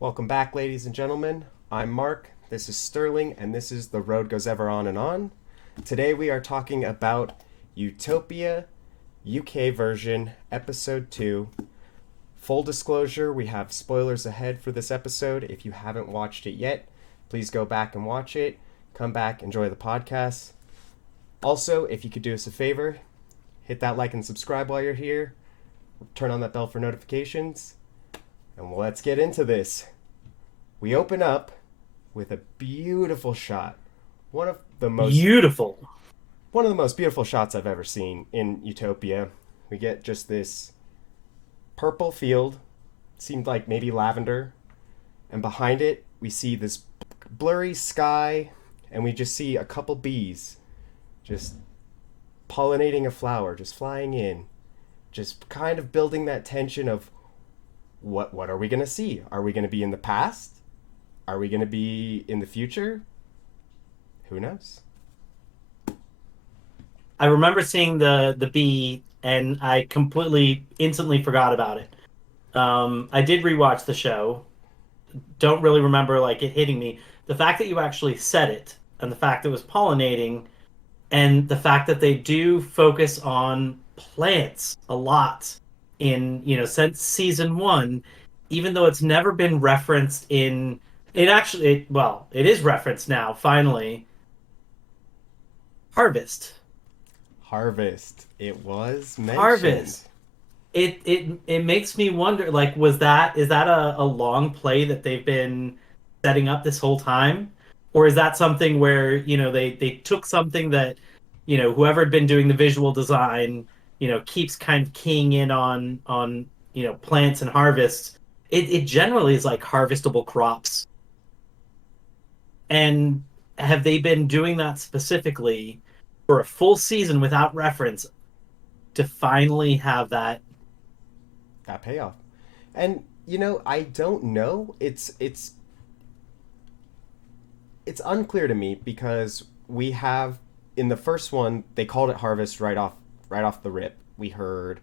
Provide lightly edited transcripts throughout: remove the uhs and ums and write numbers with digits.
Welcome back, ladies and gentlemen. I'm Mark, this is Sterling, and this is The Road Goes Ever On and On. Today we are talking about Utopia UK version, Episode 2. Full disclosure, we have spoilers ahead for this episode. If you haven't watched it yet, please go back and watch it. Come back, enjoy the podcast. Also, if you could do us a favor, hit that like and subscribe while you're here. Turn on that bell for notifications. And let's get into this. We open up with a beautiful shot. One of the most beautiful shots I've ever seen in Utopia. We get just this purple field, seemed like maybe lavender, and behind it we see this blurry sky, and we just see a couple bees just pollinating a flower, just flying in, just kind of building that tension of what are we going to see? Are we going to be in the past? Are we going to be in the future? Who knows? I remember seeing the bee, and I completely instantly forgot about it. I did rewatch the show. Don't really remember like it hitting me. The fact that you actually said it, and the fact that it was pollinating, and the fact that they do focus on plants a lot in, since season one, even though it's never been referenced in it is referenced now, finally. Harvest. It was mentioned. Harvest. It makes me wonder, like, is that a long play that they've been setting up this whole time? Or is that something where, they took something that, whoever had been doing the visual design, keeps kind of keying in on plants and harvests. It generally is like harvestable crops. And have they been doing that specifically for a full season without reference to finally have that payoff? And I don't know. It's unclear to me because we have in the first one they called it harvest right off the rip. We heard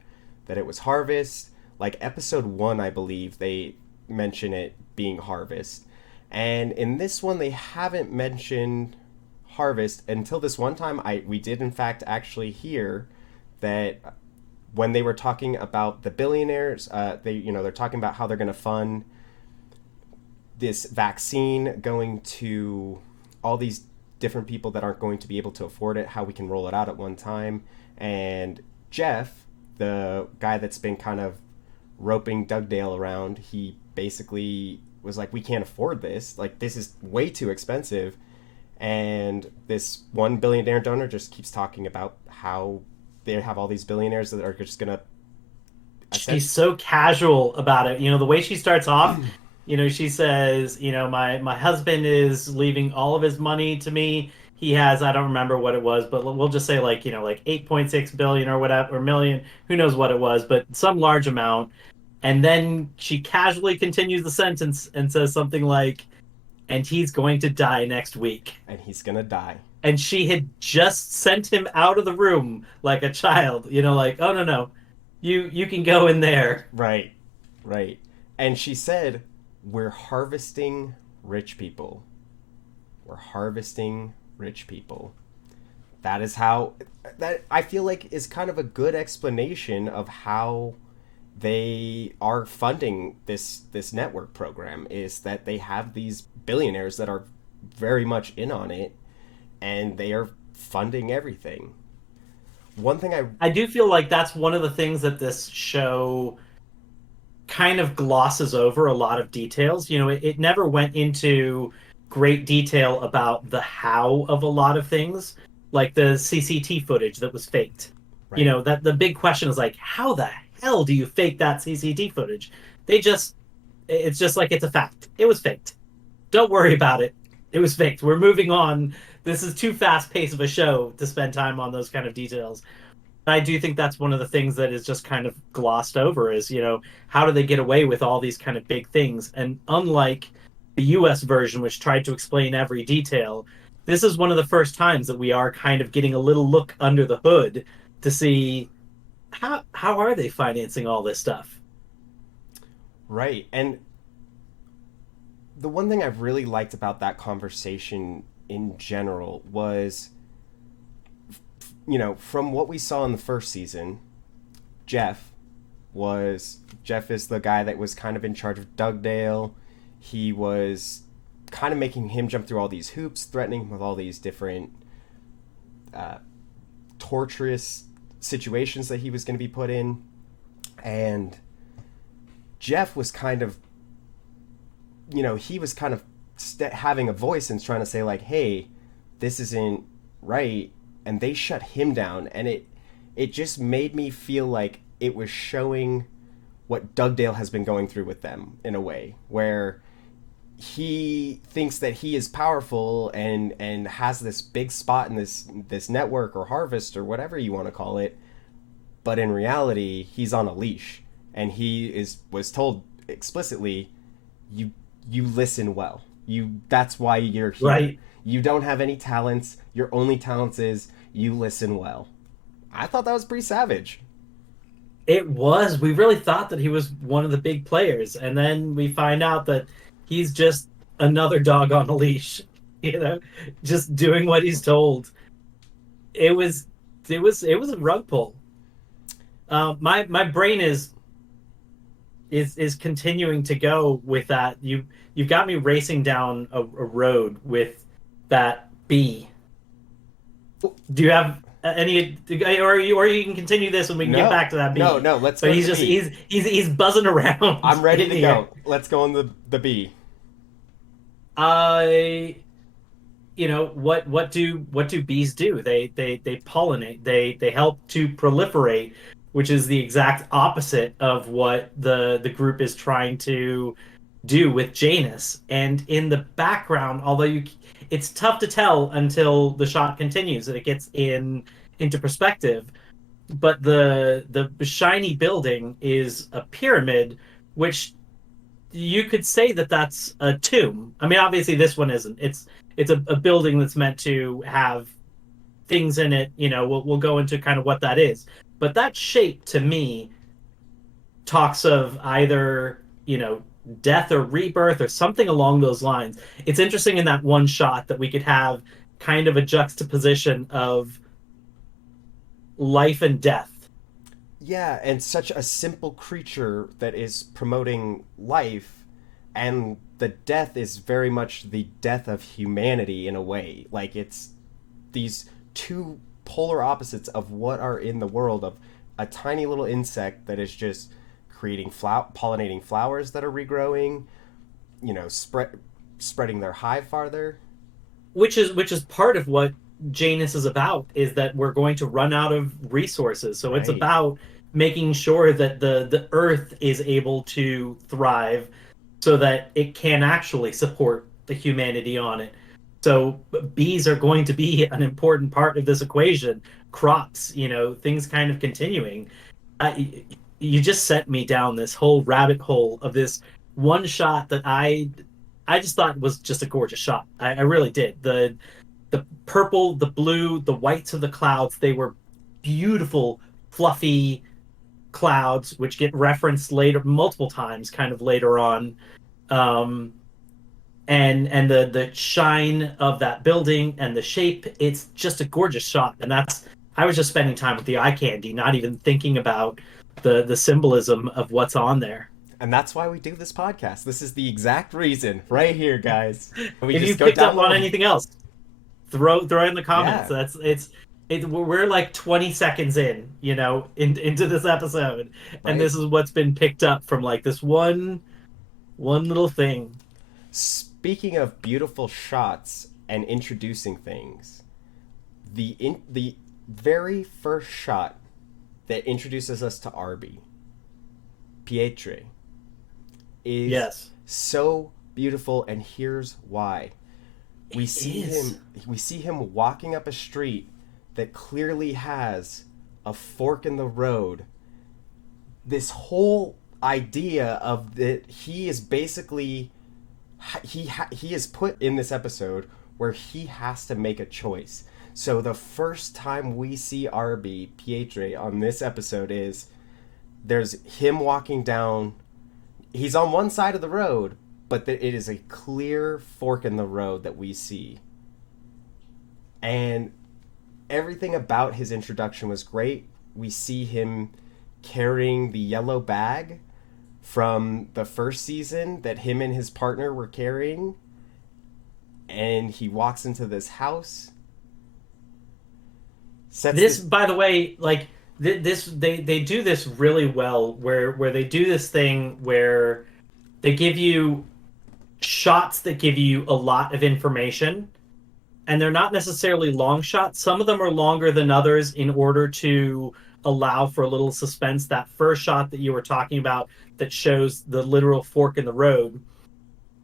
that it was harvest. Like episode 1, I believe they mention it being harvest. And in this one they haven't mentioned harvest until this one time. We did in fact actually hear that when they were talking about the billionaires, they're talking about how they're going to fund this vaccine going to all these different people that aren't going to be able to afford it, how we can roll it out at one time. And Jeff, the guy that's been kind of roping Dugdale around, he basically was like, we can't afford this. Like, this is way too expensive. And this one billionaire donor just keeps talking about how they have all these billionaires that are just going to... She's so casual about it. The way she starts off, she says, my husband is leaving all of his money to me. He has, I don't remember what it was, but we'll just say like 8.6 billion or whatever, or million, who knows what it was, but some large amount. And then she casually continues the sentence and says something like, and he's going to die next week. And he's going to die. And she had just sent him out of the room like a child, like, oh, no. You can go in there. Right. And she said, we're harvesting rich people. We're harvesting rich people. That is how... That, I feel like, is kind of a good explanation of how they are funding this network program, is that they have these billionaires that are very much in on it, and they are funding everything. One thing I do feel like that's one of the things that this show kind of glosses over a lot of details. It never went into great detail about the how of a lot of things, like the CCT footage that was faked. Right. That the big question is like, how the hell do you fake that CCT footage? It's just like, it's a fact. It was faked. Don't worry about it. It was faked. We're moving on. This is too fast paced of a show to spend time on those kind of details. I do think that's one of the things that is just kind of glossed over is, how do they get away with all these kind of big things? And unlike the US version, which tried to explain every detail, this is one of the first times that we are kind of getting a little look under the hood to see how are they financing all this stuff? Right. And the one thing I've really liked about that conversation in general was, from what we saw in the first season, Jeff Jeff is the guy that was kind of in charge of Dugdale. He was kind of making him jump through all these hoops, threatening him with all these different torturous situations that he was going to be put in. And Jeff was kind of, he was kind of having a voice and trying to say, like, hey, this isn't right. And they shut him down. And it just made me feel like it was showing what Dugdale has been going through with them in a way, where he thinks that he is powerful and has this big spot in this network or harvest or whatever you want to call it, but in reality he's on a leash, and was told explicitly, you listen well, that's why you're here. Right. You don't have any talents, your only talents is you listen well. I thought that was pretty savage. It was. We really thought that he was one of the big players, and then we find out that he's just another dog on a leash, just doing what he's told. It was a rug pull. My brain is continuing to go with that. You've got me racing down a road with that bee. Do you have any, or you can continue this and we can get back to that bee? No, let's go. But he's buzzing around. I'm ready to go. Let's go on the bee. What do bees do? They pollinate. They help to proliferate, which is the exact opposite of what the group is trying to do with Janus. And in the background, although it's tough to tell until the shot continues and it gets into perspective, but the shiny building is a pyramid, which you could say that that's a tomb. I mean, obviously this one isn't. It's a building that's meant to have things in it. We'll go into kind of what that is. But that shape to me talks of either, death or rebirth or something along those lines. It's interesting in that one shot that we could have kind of a juxtaposition of life and death. Yeah, and such a simple creature that is promoting life, and the death is very much the death of humanity in a way. Like, it's these two polar opposites of what are in the world, of a tiny little insect that is just creating pollinating flowers that are regrowing, spreading their hive farther. Which is part of what Janus is about, is that we're going to run out of resources. So it's about making sure that the earth is able to thrive so that it can actually support the humanity on it. So bees are going to be an important part of this equation. Crops, things kind of continuing. You just sent me down this whole rabbit hole of this one shot that I just thought was just a gorgeous shot. I really did. The purple, the blue, the whites of the clouds, they were beautiful, fluffy clouds, which get referenced later, multiple times, kind of later on. And the shine of that building and the shape, it's just a gorgeous shot. And I was just spending time with the eye candy, not even thinking about the symbolism of what's on there. And that's why we do this podcast. This is the exact reason, right here, guys. If you picked up on anything else, throw it in the comments. Yeah. We're like 20 seconds in, into this episode, right? And this is what's been picked up from like this one little thing. Speaking of beautiful shots and introducing things, the very first shot that introduces us to Arby, Pietre, is so beautiful, and here's why. We see him walking up a street that clearly has a fork in the road. This whole idea of that he is basically he is put in this episode where he has to make a choice. So the first time we see Arby Pietre on this episode is there's him walking down. He's on one side of the road, but that it is a clear fork in the road that we see. And everything about his introduction was great. We see him carrying the yellow bag from the first season that him and his partner were carrying, and he walks into this house. This, by the way, like this, they do this really well, where they do this thing where they give you shots that give you a lot of information, and they're not necessarily long shots. Some of them are longer than others in order to allow for a little suspense. That first shot that you were talking about that shows the literal fork in the road,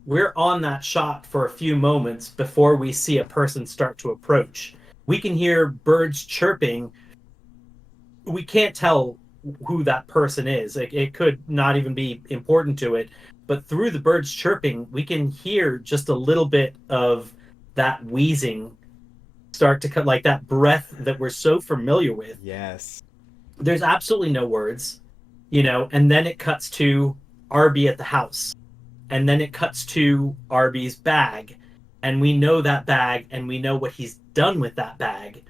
we're on that shot for a few moments before we see a person start to approach. We can hear birds chirping. We can't tell who that person is. It could not even be important to it. But through the birds chirping, we can hear just a little bit of that wheezing start to cut, like that breath that we're so familiar with. Yes. There's absolutely no words, and then it cuts to Arby at the house. And then it cuts to Arby's bag. And we know that bag, and we know what he's done with that bag.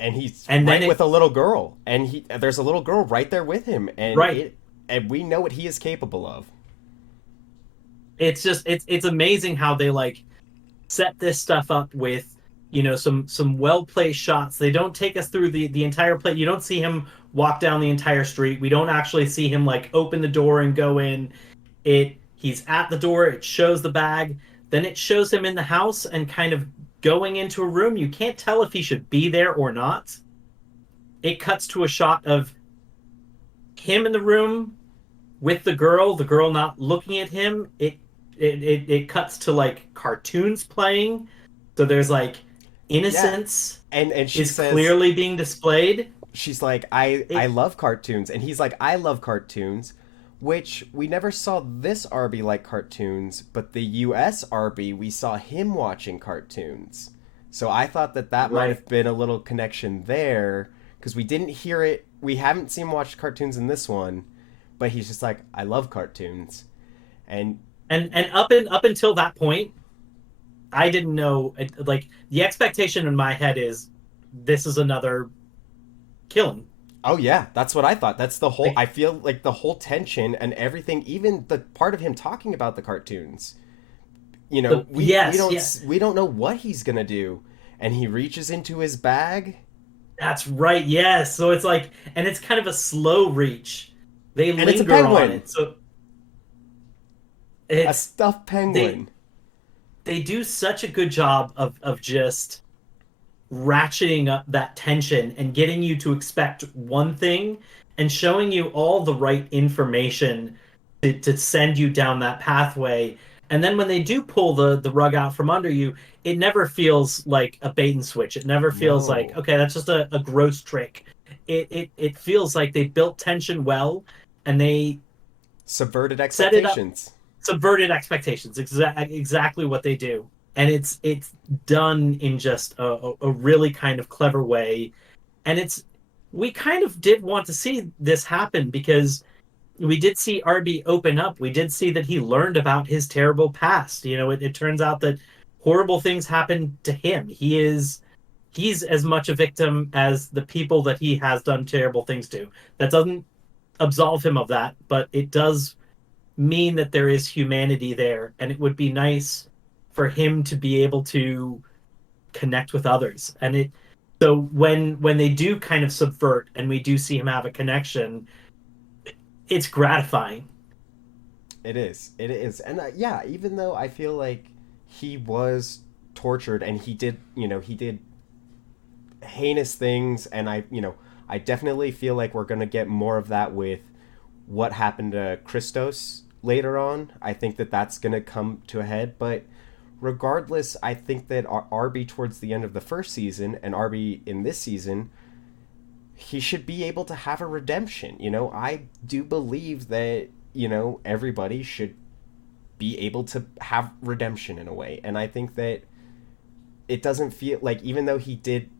And he's right with a little girl, and there's a little girl right there with him, and right. And we know what he is capable of. It's just it's amazing how they like set this stuff up with some well placed shots. They don't take us through the entire play. You don't see him walk down the entire street. We don't actually see him like open the door and go in. He's at the door. It shows the bag. Then it shows him in the house and kind of going into a room. You can't tell if he should be there or not. It cuts to a shot of him in the room with the girl not looking at him. It cuts to like cartoons playing. So there's like innocence, and she says, clearly being displayed. She's like, I love cartoons. And he's like, I love cartoons. Which we never saw this Arby like cartoons, but the US Arby, we saw him watching cartoons. So I thought that might have been a little connection there, because we didn't hear it. We haven't seen him watch cartoons in this one, but he's just like, I love cartoons. And up until that point, I didn't know. Like, the expectation in my head is this is another killing. Oh yeah, that's what I thought. That's the whole. I feel like the whole tension and everything, even the part of him talking about the cartoons. We don't know what he's gonna do, and he reaches into his bag. That's right. Yes. So it's like, and it's kind of a slow reach. They linger it's a penguin. On it. So it's a stuffed penguin. They do such a good job of just ratcheting up that tension and getting you to expect one thing and showing you all the right information to send you down that pathway. And then when they do pull the rug out from under you, it never feels like a bait and switch. It never feels like, okay, that's just a gross trick. It feels like they built tension well, and they subverted expectations. Subverted expectations. Exactly what they do. And it's done in just a really kind of clever way. And we kind of did want to see this happen, because we did see Arby open up. We did see that he learned about his terrible past. It turns out that horrible things happened to him. He's as much a victim as the people that he has done terrible things to. That doesn't absolve him of that, but it does mean that there is humanity there, and it would be nice for him to be able to connect with others. And so when they do kind of subvert and we do see him have a connection, it's gratifying. It is. And even though I feel like he was tortured and he did heinous things, and I definitely feel like we're going to get more of that with what happened to Christos later on. I think that that's going to come to a head, but regardless, I think that Arby towards the end of the first season and Arby in this season, he should be able to have a redemption. I do believe that, everybody should be able to have redemption in a way. And I think that it doesn't feel like, even though he did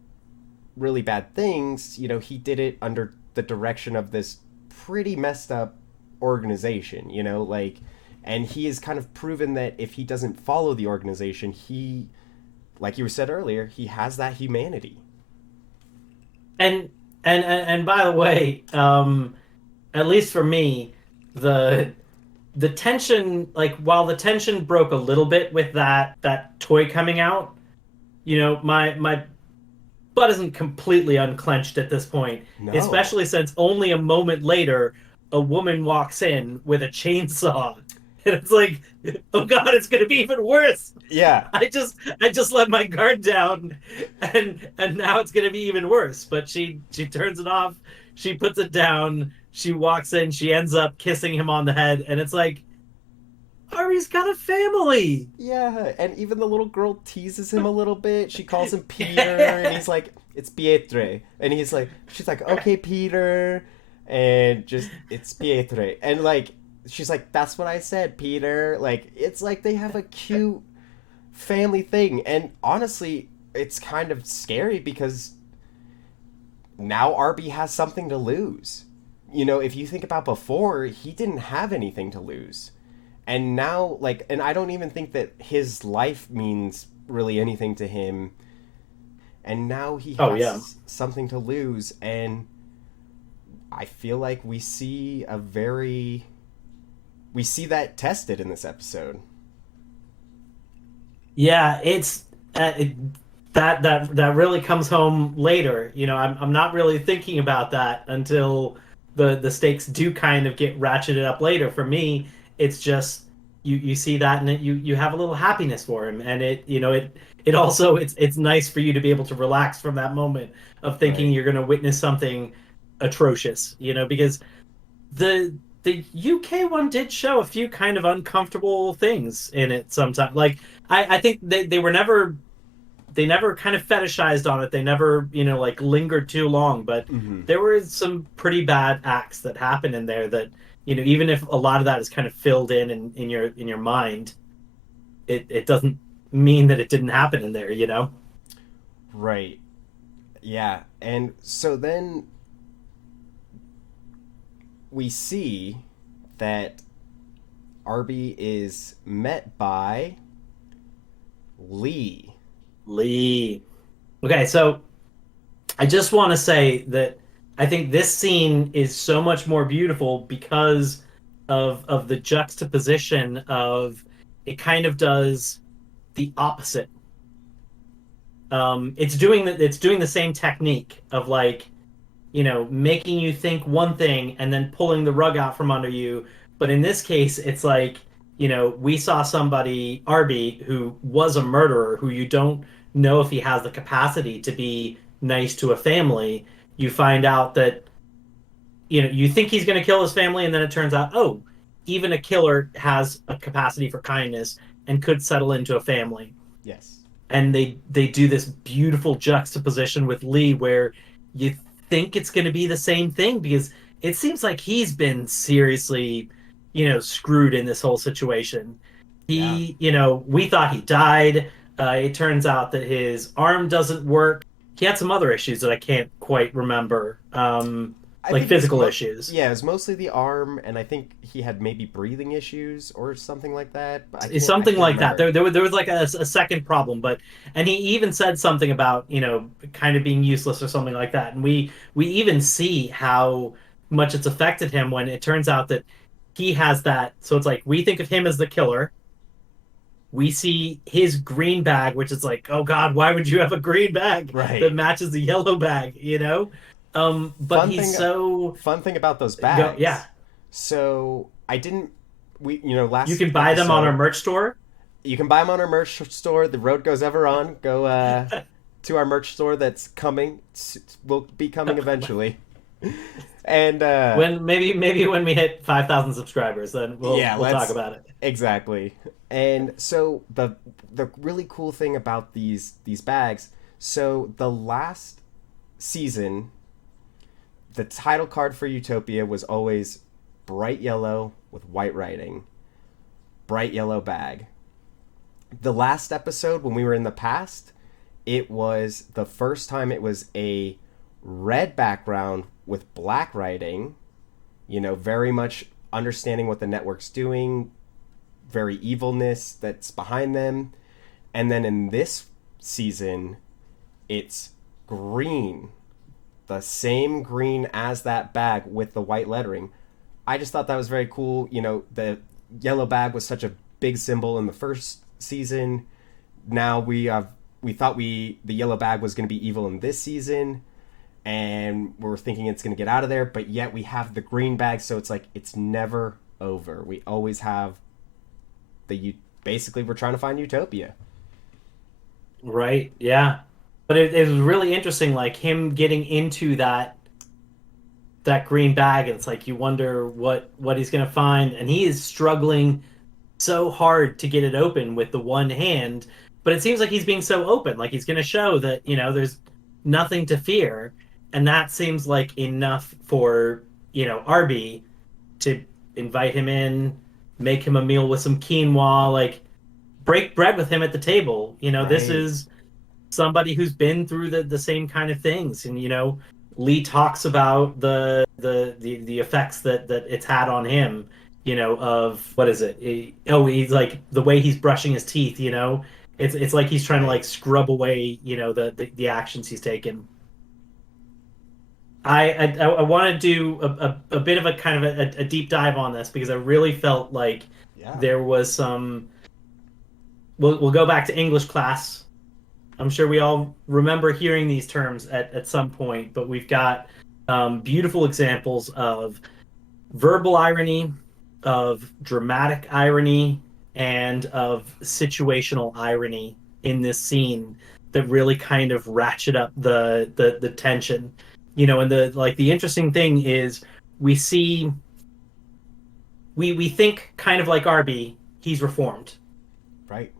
really bad things, he did it under the direction of this pretty messed up organization, And he has kind of proven that if he doesn't follow the organization, he, like you said earlier, he has that humanity. And by the way, at least for me, the the tension, like while the tension broke a little bit with that toy coming out, my butt isn't completely unclenched at this point, No. especially since only a moment later a woman walks in with a chainsaw. And it's like, oh God, it's gonna be even worse. Yeah. I just let my guard down, and now it's gonna be even worse. But she turns it off, she puts it down, she walks in, she ends up kissing him on the head, and it's like, Ari's got a family. Yeah, and even the little girl teases him a little bit. She calls him Peter, and he's like, "It's Pietre," and she's like, "Okay, Peter," and just it's Pietre, and like she's like, "That's what I said, Peter." Like it's like they have a cute family thing, and honestly, it's kind of scary because now Arby has something to lose. If you think about before, he didn't have anything to lose. And now, like, and I don't even think that his life means really anything to him. And now he Oh has yeah. something to lose. And I feel like we see that tested in this episode. Yeah, it's that really comes home later. I'm not really thinking about that until the stakes do kind of get ratcheted up later. For me, it's just you see that, and you have a little happiness for him, and it also it's nice for you to be able to relax from that moment of thinking Right. you're going to witness something atrocious. Because the UK one did show a few kind of uncomfortable things in it sometimes. Like I think they never kind of fetishized on it. They never, like lingered too long, but Mm-hmm. there were some pretty bad acts that happened in there that, even if a lot of that is kind of filled in your mind, it doesn't mean that it didn't happen in there. Right. Yeah. And so then we see that Arby is met by Lee. Lee. Okay, so I just want to say that I think this scene is so much more beautiful because of the juxtaposition of it kind of does the opposite. It's doing the same technique of like, making you think one thing and then pulling the rug out from under you. But in this case, it's like, we saw somebody, Arby, who was a murderer, who you don't know if he has the capacity to be nice to a family. You find out that, you think he's going to kill his family, and then it turns out, oh, even a killer has a capacity for kindness and could settle into a family. Yes. And they do this beautiful juxtaposition with Lee where you think it's going to be the same thing because it seems like he's been seriously, screwed in this whole situation. Yeah. We thought he died. It turns out that his arm doesn't work. He had some other issues that I can't quite remember, I like think it was physical issues. yeah, it was mostly the arm, and I think he had maybe breathing issues or something like that. But I Something can't like that. remember. There was like a second problem, and he even said something about kind of being useless or something like that. And we even see how much it's affected him when it turns out that he has that. So it's like we think of him as the killer. We see his green bag, which is like, oh God, why would you have a green bag that Right. matches the yellow bag? But Fun he's thing. so Fun thing about those yeah. bags. So I didn't. We You last can buy them on our episode. merch store. You can buy them on our merch store. The road goes ever on. Go to our merch store that's coming. Will be coming eventually. And When maybe when we hit 5,000 subscribers, then we'll yeah, we'll talk let's about it. exactly. And so the really cool thing about these bags. So the last season, the title card for Utopia was always bright yellow with white writing. Bright yellow bag. The last episode when we were in the past, it was the first time it was a red background with black writing, very much understanding what the network's doing, very evilness that's behind them. And then in this season, it's green, the same green as that bag with the white lettering. I just thought that was very cool. You know, the yellow bag was such a big symbol in the first season. Now we thought the yellow bag was going to be evil in this season, and we're thinking it's going to get out of there, but yet we have the green bag, so it's like it's never over. We always have basically we're trying to find Utopia. Right. Yeah. But it was really interesting, like him getting into that green bag. It's like you wonder what he's gonna find, and he is struggling so hard to get it open with the one hand. But it seems like he's being so open, like he's gonna show that there's nothing to fear, and that seems like enough for Arby to invite him in, make him a meal with some quinoa, like break bread with him at the table. This Right. is somebody who's been through the same kind of things, and Lee talks about the effects that it's had on him, of what is it? He's like the way he's brushing his teeth, it's like he's trying to Right. like scrub away, the actions he's taken. I want to do a bit of a kind of a deep dive on this because I really felt like Yeah. there was some. We'll go back to English class. I'm sure we all remember hearing these terms at some point, but we've got beautiful examples of verbal irony, of dramatic irony, and of situational irony in this scene that really kind of ratchet up the tension. And the interesting thing is we see we think kind of like Arby, he's reformed. Right.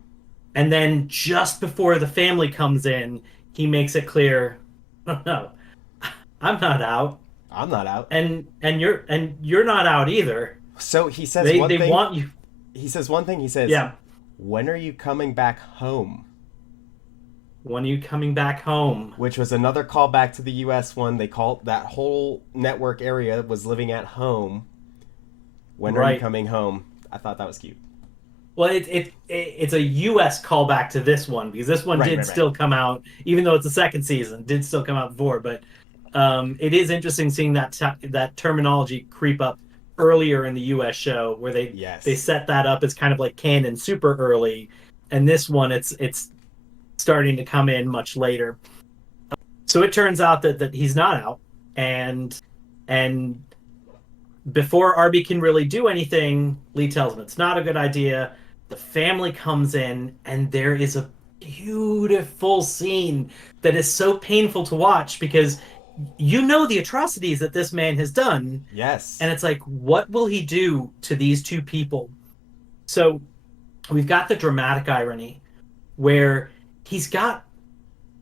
And then just before the family comes in, he makes it clear, oh, no, I'm not out, I'm not out. and you're not out either. So he says They one they thing. want you. He says one thing. He says, Yeah. "When are you coming back home?" When are you coming back home? Which was another callback to the U.S. one. They called that whole network area was living at home. When are you Right. coming home? I thought that was cute. Well, it's a U.S. callback to this one because this one Right, did right, right. still come out, even though it's the second season, did still come out before. But it is interesting seeing that terminology creep up earlier in the U.S. show, where they Yes. set that up as kind of like canon super early, and this one it's starting to come in much later. So it turns out that he's not out, and before Arby can really do anything, Lee tells him it's not a good idea. The family comes in, and there is a beautiful scene that is so painful to watch because the atrocities that this man has done, Yes. and it's like, what will he do to these two people? So we've got the dramatic irony where he's got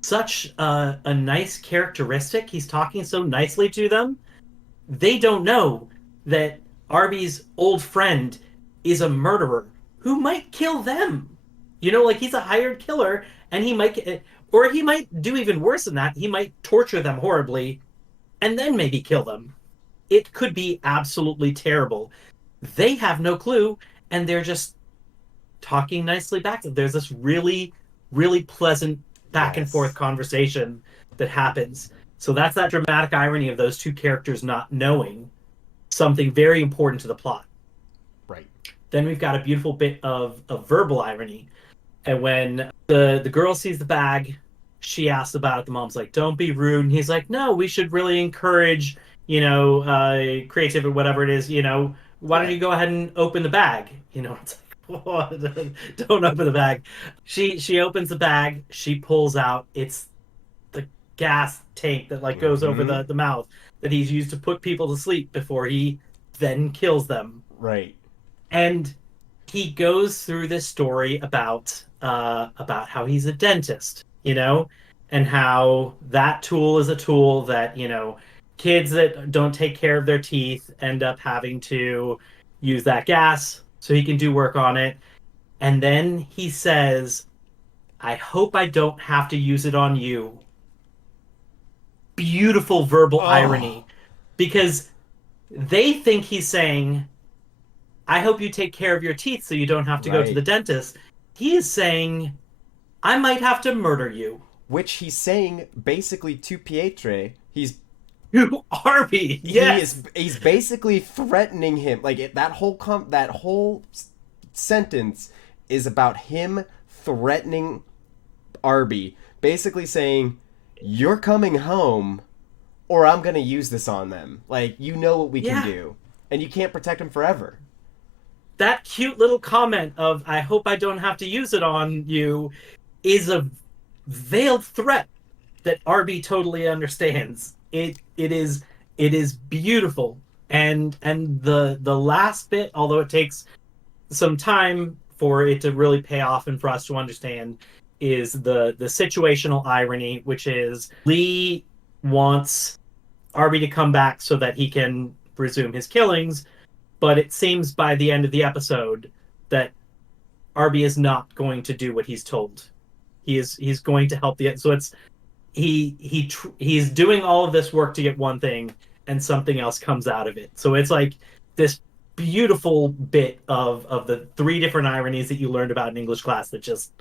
such a nice characteristic. He's talking so nicely to them. They don't know that Arby's old friend is a murderer who might kill them. Like he's a hired killer, and or he might do even worse than that. He might torture them horribly and then maybe kill them. It could be absolutely terrible. They have no clue, and they're just talking nicely back. There's this really, really pleasant back and forth Yes. conversation that happens. So that's that dramatic irony of those two characters not knowing something very important to the plot. Right. Then we've got a beautiful bit of verbal irony. And when the girl sees the bag, she asks about it. The mom's like, don't be rude. And he's like, no, we should really encourage, creativity, whatever it is, why don't Yeah. you go ahead and open the bag? It's like, oh, don't open the bag. She opens the bag. She pulls out, it's the gas tank that like goes over Mm-hmm. the mouth that he's used to put people to sleep before he then kills them. Right. And he goes through this story about how he's a dentist, and how that tool is a tool that kids that don't take care of their teeth end up having to use that gas so he can do work on it. And then he says, I hope I don't have to use it on you. Beautiful verbal Oh. irony because they think he's saying, I hope you take care of your teeth so you don't have to go to the Right. dentist. He is saying, I might have to murder you. Which he's saying basically to Pietre. You Arby, yes. He's basically threatening him. Like that whole sentence is about him threatening Arby, basically saying, "You're coming home, or I'm gonna use this on them. Like you know what we can Yeah. do, and you can't protect them forever." That cute little comment of I hope I don't have to use it on you is a veiled threat that Arby totally understands. It is beautiful. And the last bit, although it takes some time for it to really pay off and for us to understand, is the situational irony, which is Lee wants Arby to come back so that he can resume his killings, but it seems by the end of the episode that Arby is not going to do what he's told. He's going to help the so it's he's doing all of this work to get one thing and something else comes out of it. So it's like this beautiful bit of the three different ironies that you learned about in English class that just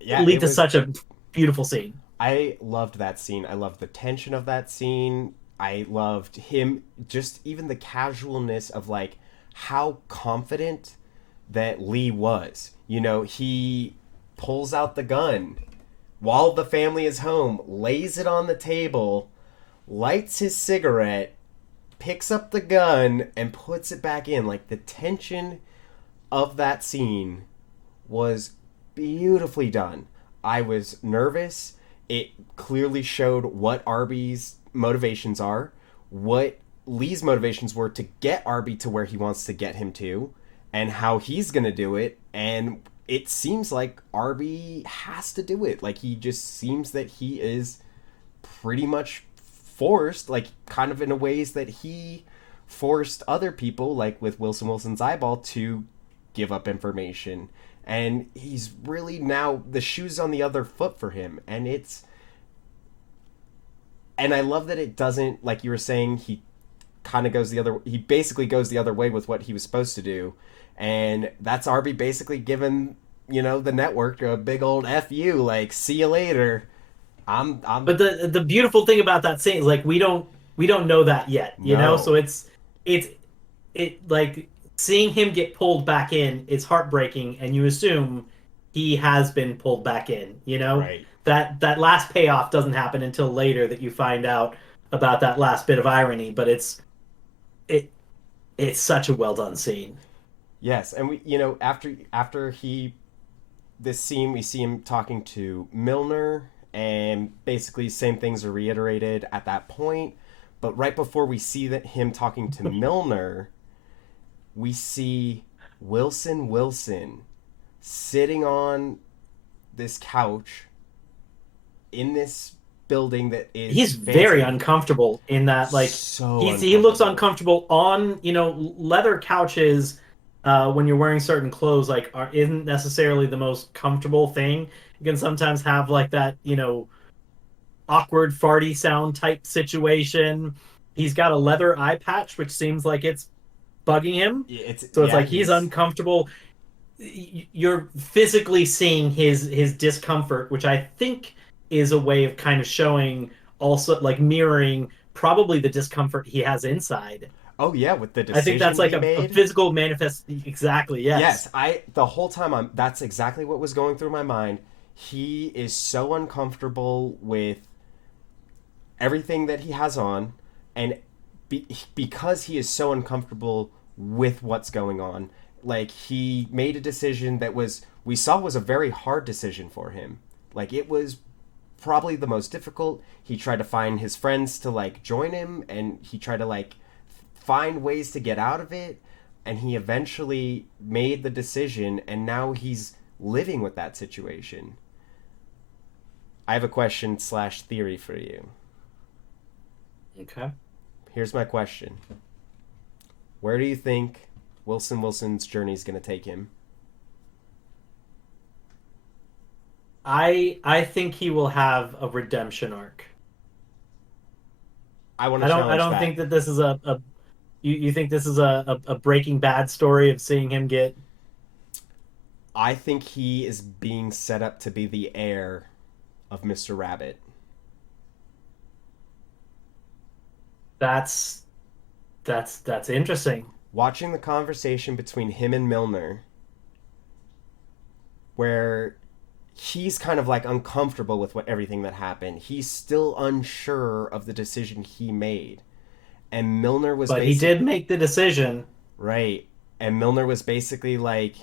Yeah, lead it to was. such a beautiful scene. I loved that scene. I loved the tension of that scene. I loved him, just even the casualness of like how confident that Lee was. You know, he pulls out the gun while the family is home, lays it on the table, lights his cigarette, picks up the gun, and puts it back in. Like the tension of that scene was beautifully done. I was nervous. It clearly showed what Arby's motivations are, what Lee's motivations were to get Arby to where he wants to get him to, and how he's going to do it. And it seems like Arby has to do it. Like he just seems that he is pretty much forced, like kind of in a ways that he forced other people, like with Wilson's eyeball, to give up information. And he's really now the shoe's on the other foot for him. And I love that it doesn't, like you were saying, he basically goes the other way with what he was supposed to do. And that's Arby basically giving, the network a big old F you, like, see you later. I'm But the beautiful thing about that scene is like we don't know that yet, you know? So no. it's it like seeing him get pulled back in is heartbreaking and you assume he has been pulled back in, you know? Right. That last payoff doesn't happen until later that you find out about that last bit of irony, but it it's such a well done scene. Yes, and we, after he this scene, we see him talking to Milner, and basically same things are reiterated at that point. But right before we see that him talking to Milner, we see Wilson sitting on this couch in this building that is He's very fancy, uncomfortable in that like so he looks uncomfortable. uncomfortable on leather couches when you're wearing certain clothes like isn't necessarily the most comfortable thing. You can sometimes have like that awkward farty sound type situation. He's got a leather eye patch which seems like it's bugging him, It's so it's yeah, like he's he's uncomfortable. You're physically seeing his discomfort, which I think is a way of kind of showing, also like mirroring probably the discomfort he has inside. oh yeah, with the I think that's decision like he a made. physical manifest. Exactly. Yes, Yes. I the whole time that's exactly what was going through my mind. He is so uncomfortable with everything that he has on, and because he is so uncomfortable with what's going on, like he made a decision that we saw was a very hard decision for him. Like it was probably the most difficult. He tried to find his friends to like join him, and he tried to like find ways to get out of it, and he eventually made the decision, and now he's living with that situation. I have a question slash theory for you. Okay. Here's my question: where do you think Wilson's journey is going to take him? I think he will have a redemption arc. I want I to don't I challenge don't think that. that this is a You think this is a Breaking Bad story of seeing him get? I think he is being set up to be the heir of Mr. Rabbit. That's that's interesting. Watching the conversation between him and Milner, where he's kind of like uncomfortable with what everything that happened. He's still unsure of the decision he made. And Milner was But he basic did make the decision. right. And Milner was basically like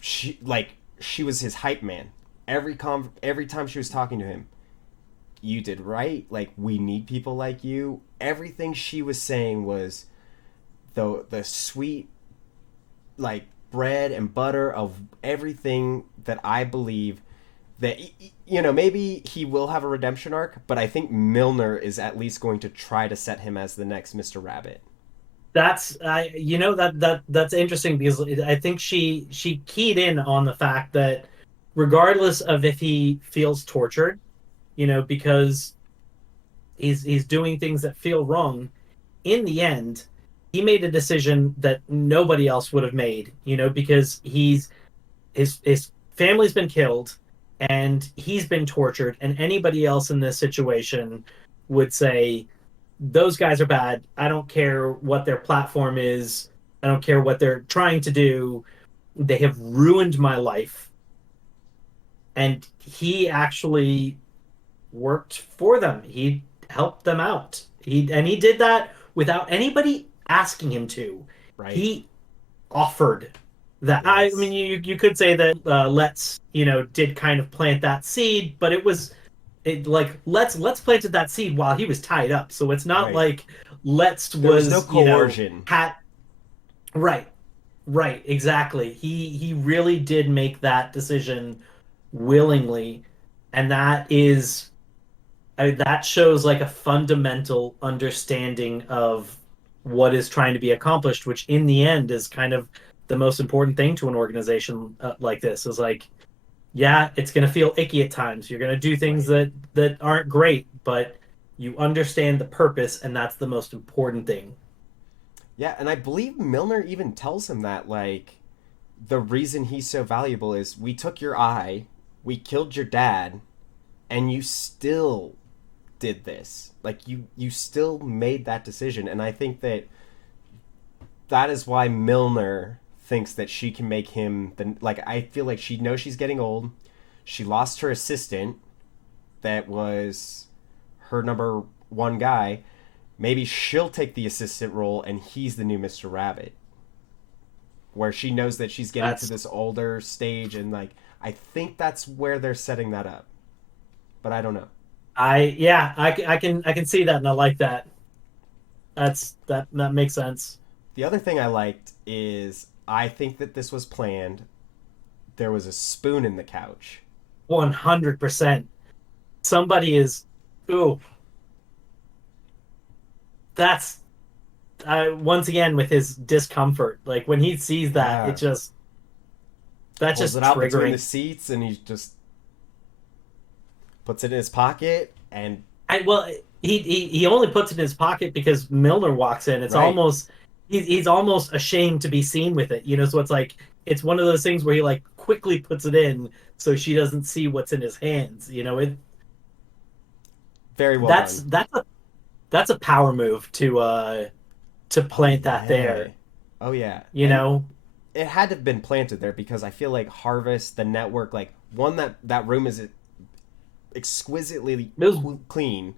she was his hype man. Every time she was talking to him, you did right. Like we need people like you. Everything she was saying was the sweet like bread and butter of everything that I believe that maybe he will have a redemption arc, but I think Milner is at least going to try to set him as the next Mr. Rabbit. That's I you know that's interesting because I think she keyed in on the fact that regardless of if he feels tortured, because he's doing things that feel wrong, in the end, he made a decision that nobody else would have made, because his family's been killed and he's been tortured, and anybody else in this situation would say those guys are bad. I don't care what their platform is. I don't care what they're trying to do. They have ruined my life. And he actually worked for them. He helped them out. He did that without anybody asking him to. Right? He offered that. I mean, Yes. you could say that Let's did kind of plant that seed, but like Let's planted that seed while he was tied up. So it's not Right. like Let's There was no was coercion. had right, right, exactly. He really did make that decision willingly, and that shows like a fundamental understanding of what is trying to be accomplished, which in the end is kind of the most important thing to an organization like this. Is like, yeah, it's going to feel icky at times. You're going to do things Right. that aren't great, but you understand the purpose, and that's the most important thing. Yeah, and I believe Milner even tells him that like the reason he's so valuable is we took your eye, we killed your dad, and you still did this. Like you still made that decision, and I think that that is why Milner thinks that she can make him the like I feel like she knows she's getting old. She lost her assistant that was her number one guy. Maybe she'll take the assistant role and he's the new Mr. Rabbit. Where she knows that she's getting to That's this older stage and like I think that's where they're setting that up. But I don't know. I yeah, I can see that, and I like that. That makes sense. The other thing I liked is I think that this was planned. There was a spoon in the couch. 100%. Somebody is, ooh, that's once again with his discomfort. Like when he sees that, Yeah. that's Pulls just it out between the triggering. seats and he just puts it in his pocket and Well, he only puts it in his pocket because Milner walks in. It's right. almost he's almost ashamed to be seen with it. So it's like it's one of those things where he like quickly puts it in so she doesn't see what's in his hands. Very well That's done. that's a power move to Oh plant that yeah. there. Oh yeah. You And know, it had to have been planted there because I feel like Harvest, the network, like one that room is exquisitely it was clean.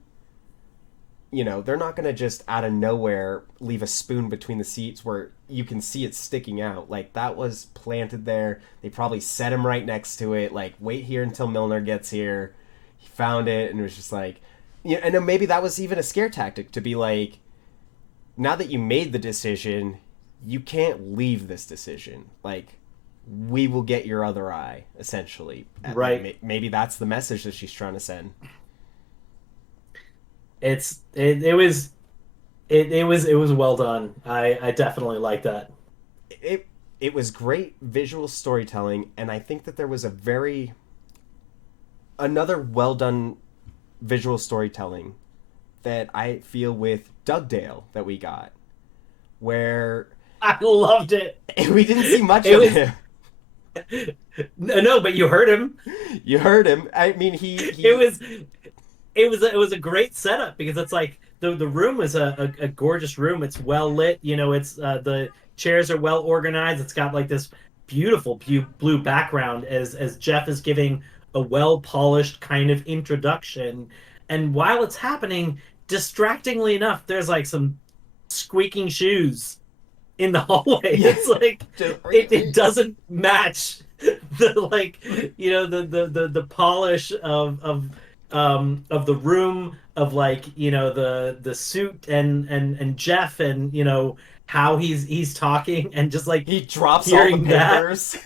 They're not gonna just out of nowhere leave a spoon between the seats where you can see it sticking out. Like that was planted there. They probably set him right next to it. Like wait here until Milner gets here. He found it and it was just like, and then maybe that was even a scare tactic to be like, now that you made the decision, you can't leave this decision. Like we will get your other eye essentially. right. Maybe that's the message that she's trying to send. It was well done. I definitely like that. It was great visual storytelling, and I think that there was another well done visual storytelling that I feel with Dugdale that we got. where I loved it. we didn't see much It of was him. no, but you heard him. You heard him. I mean, he It he was it was a great setup because it's like the room is a gorgeous room. It's well lit. You know, it's the chairs are well organized. It's got like this beautiful blue background as Jeff is giving a well polished kind of introduction. And while it's happening, distractingly enough, there's like some squeaking shoes in the hallway. yeah. It's like Just, it doesn't match the like the polish of the room of like the suit and Jeff and how he's talking and just like he drops all the hearing that. papers.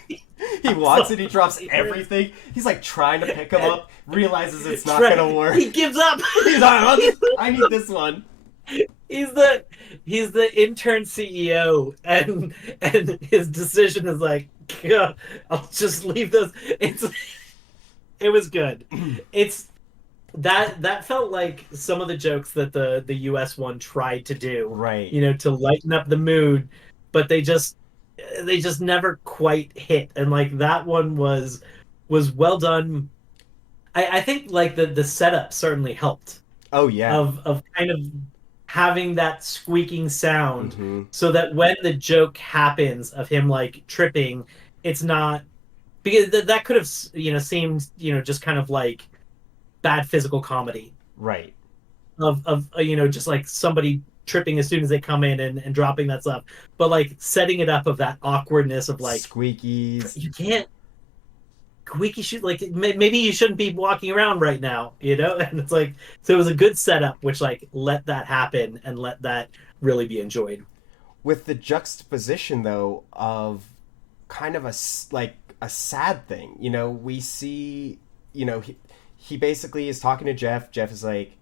He It's walks so and he drops funny. everything. He's like trying to pick them And up, realizes it's not Fred, gonna work. he gives up. He's like, I need this one. He's the intern CEO, and his decision is like, "Yeah, I'll just leave this." It was good. It's that felt like some of the jokes that the US one tried to do, Right. to lighten up the mood, but they just never quite hit. And like that one was well done. I think like the setup certainly helped Oh yeah. of kind of having that squeaking sound Mm-hmm. so that when the joke happens of him like tripping, it's not because that could have seemed just kind of like bad physical comedy Right. of just like somebody tripping as soon as they come in and dropping that stuff, but like setting it up of that awkwardness of like Squeakies. you can't squeaky shoot like maybe you shouldn't be walking around right now, and it's like so it was a good setup which like let that happen and let that really be enjoyed. With the juxtaposition though of kind of like a sad thing. We see, he basically is talking to Jeff. Jeff is like,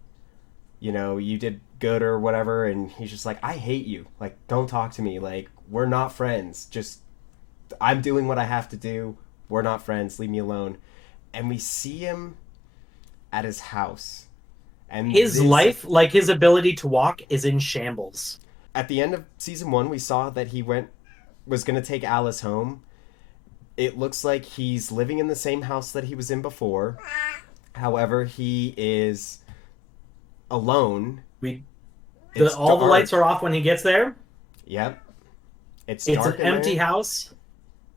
you did good or whatever, and he's just like, I hate you. Like, don't talk to me. Like, we're not friends. Just I'm doing what I have to do. We're not friends. Leave me alone. And we see him at his house. And His life, like his ability to walk, is in shambles. at the end of season 1, we saw that he was going to take Alice home. It looks like he's living in the same house that he was in before. However, he is alone. We It's all the dark. lights are off when he gets there. Yep. It's It's dark an in empty there. house.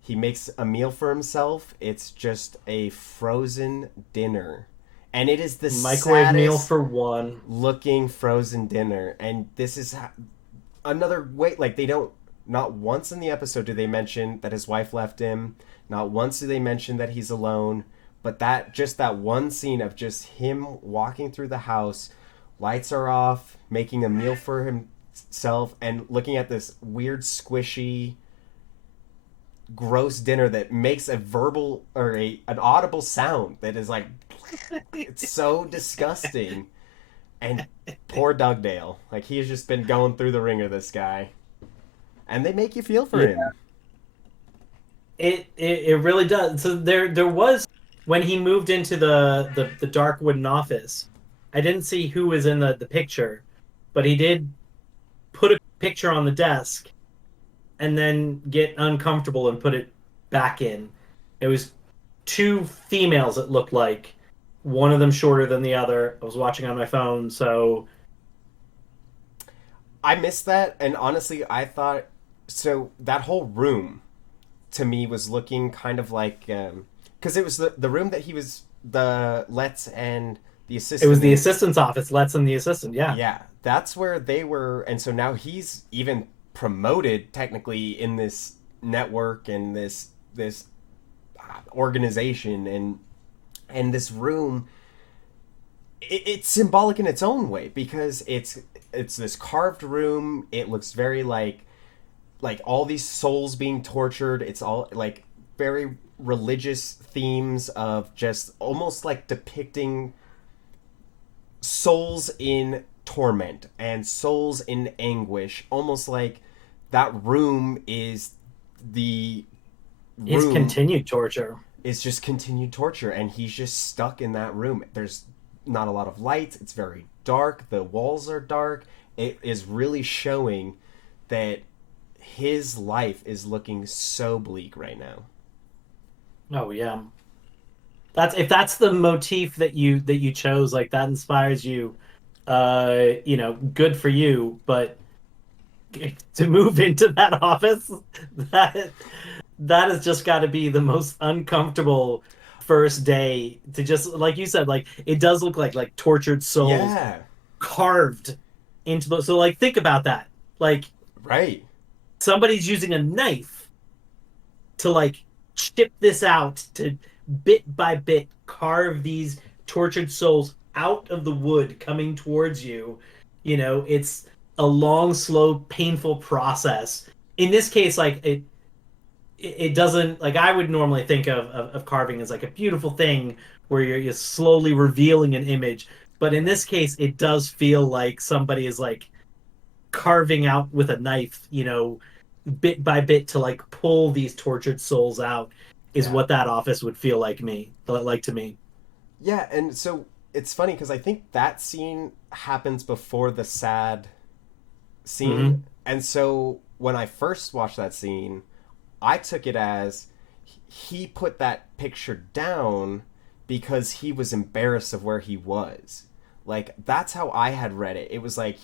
He makes a meal for himself. It's just a frozen dinner. And it is the Microwave meal saddest for one. looking frozen dinner. And this is another way, like they don't, not once in the episode do they mention that his wife left him. Not once do they mention that he's alone. But that one scene of just him walking through the house, lights are off, making a meal for himself, and looking at this weird, squishy, gross dinner that makes a verbal or an audible sound that is like, it's so disgusting. And poor Dugdale, like he has just been going through the ringer, this guy, and they make you feel for him. It really does. So there was when he moved into the dark wooden office. I didn't see who was in the picture, but he did put a picture on the desk and then get uncomfortable and put it back in. It was two females, it looked like. One of them shorter than the other. I was watching on my phone, so I missed that, and honestly, I thought so. That whole room, to me, was looking kind of like because it was the room that he was the Let's and the assistant. it was the assistant's office. Let's and the assistant, yeah. Yeah, that's where they were, and so now he's even promoted technically in this network and this organization and this room. It's symbolic in its own way because it's this carved room. It looks very like all these souls being tortured. It's all like very religious themes of just almost like depicting souls in torment and souls in anguish, almost like that room is the It's room continued torture. is just continued torture, and he's just stuck in that room. There's not a lot of lights. It's very dark. The walls are dark. It is really showing that his life is looking so bleak right now. Oh yeah. That's if that's the motif that you chose, like that inspires you, good for you. But to move into that office, that that has just got to be the most uncomfortable first day to just like you said, like it does look like tortured souls Yeah, carved into the so like think about that. Like right. somebody's using a knife to like chip this out to bit by bit carve these tortured souls out of the wood coming towards you. It's a long, slow, painful process. In this case, like it doesn't like I would normally think of carving as like a beautiful thing where you're slowly revealing an image. But in this Right. case, it does feel like somebody is like carving out with a knife, bit by bit to like pull these tortured souls out is Yeah. what that office would feel like to me. Yeah, and so it's funny because I think that scene happens before the sad scene. Hmm. And so when I first watched that scene, I took it as he put that picture down because he was embarrassed of where he was. Like, that's how I had read it. It was like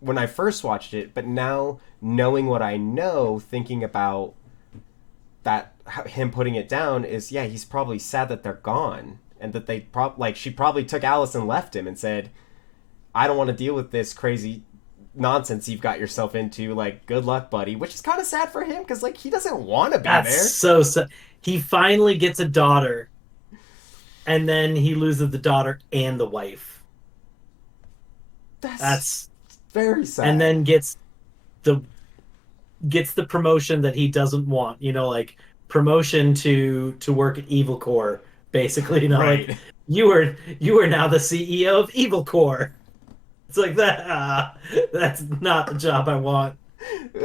when I first watched it, but now knowing what I know, thinking about that, him putting it down is, yeah, he's probably sad that they're gone. And that she probably took Alice and left him and said, I don't want to deal with this crazy nonsense you've got yourself into. Like, good luck, buddy. Which is kind of sad for him because, like, he doesn't want to be That's there. so sad. He finally gets a daughter, and then he loses the daughter and the wife. That's That's very and sad. then the gets the promotion that he doesn't want. Promotion to work at Evil Corps, basically. Like Right. you are now the CEO of Evil Corps. It's like that. That's not the job I want.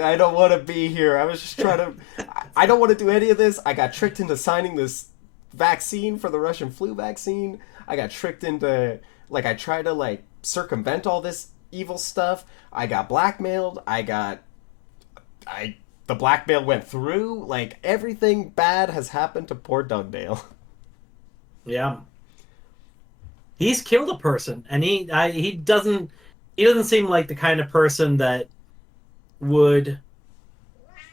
I don't want to be here. I was just trying to. I don't want to do any of this. I got tricked into signing this vaccine for the Russian flu vaccine. I got tricked into. Like, I tried to, like, circumvent all this evil stuff. I got blackmailed. I. The blackmail went through. Like, everything bad has happened to poor Dugdale. Yeah, he's killed a person, and he doesn't seem like the kind of person that would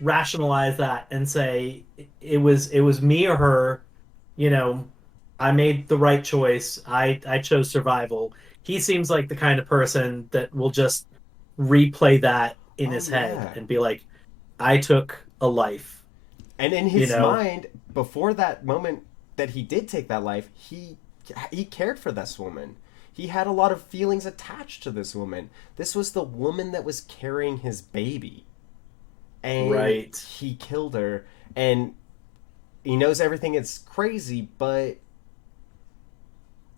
rationalize that and say it was me or her. you know I made the right choice. I chose survival. He seems like the kind of person that will just replay that in Oh, his head yeah. and be like, I took a life. And in you his know mind, before that moment that he did take that life, he cared for this woman. He had a lot of feelings attached to this woman. This was the woman that was carrying his baby, and right. he killed her. And he knows everything is crazy, but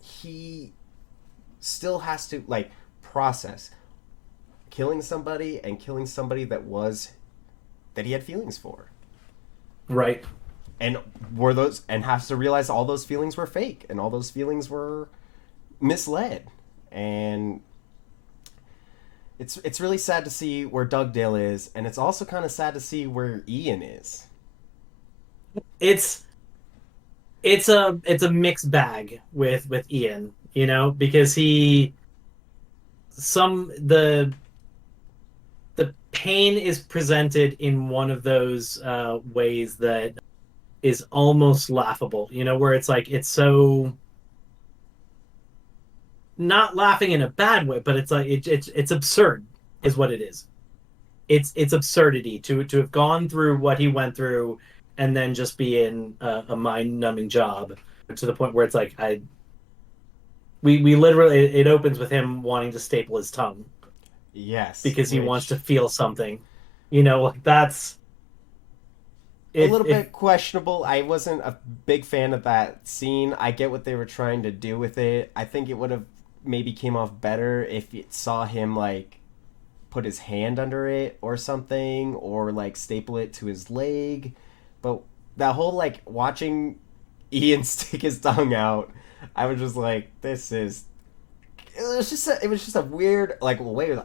he still has to, like, process killing somebody and killing somebody that he had feelings for. Right. And has to realize all those feelings were fake and all those feelings were misled. And it's really sad to see where Dugdale is, and it's also kind of sad to see where Ian is. It's a mixed bag with Ian, because some the pain is presented in one of those ways that is almost laughable, where it's like it's so not laughing in a bad way, but it's like it's absurd is what it is. It's absurdity to have gone through what he went through and then just be in a mind-numbing job to the point where it's like we literally it opens with him wanting to staple his tongue Yes, because he wants to which feel something. Like that's a if little if bit questionable. I wasn't a big fan of that scene. I get what they were trying to do with it. I think it would have maybe came off better if it saw him, like, put his hand under it or something, or, like, staple it to his leg. But that whole, like, watching Ian stick his tongue out, I was just like, this is. It was just a weird, like, way.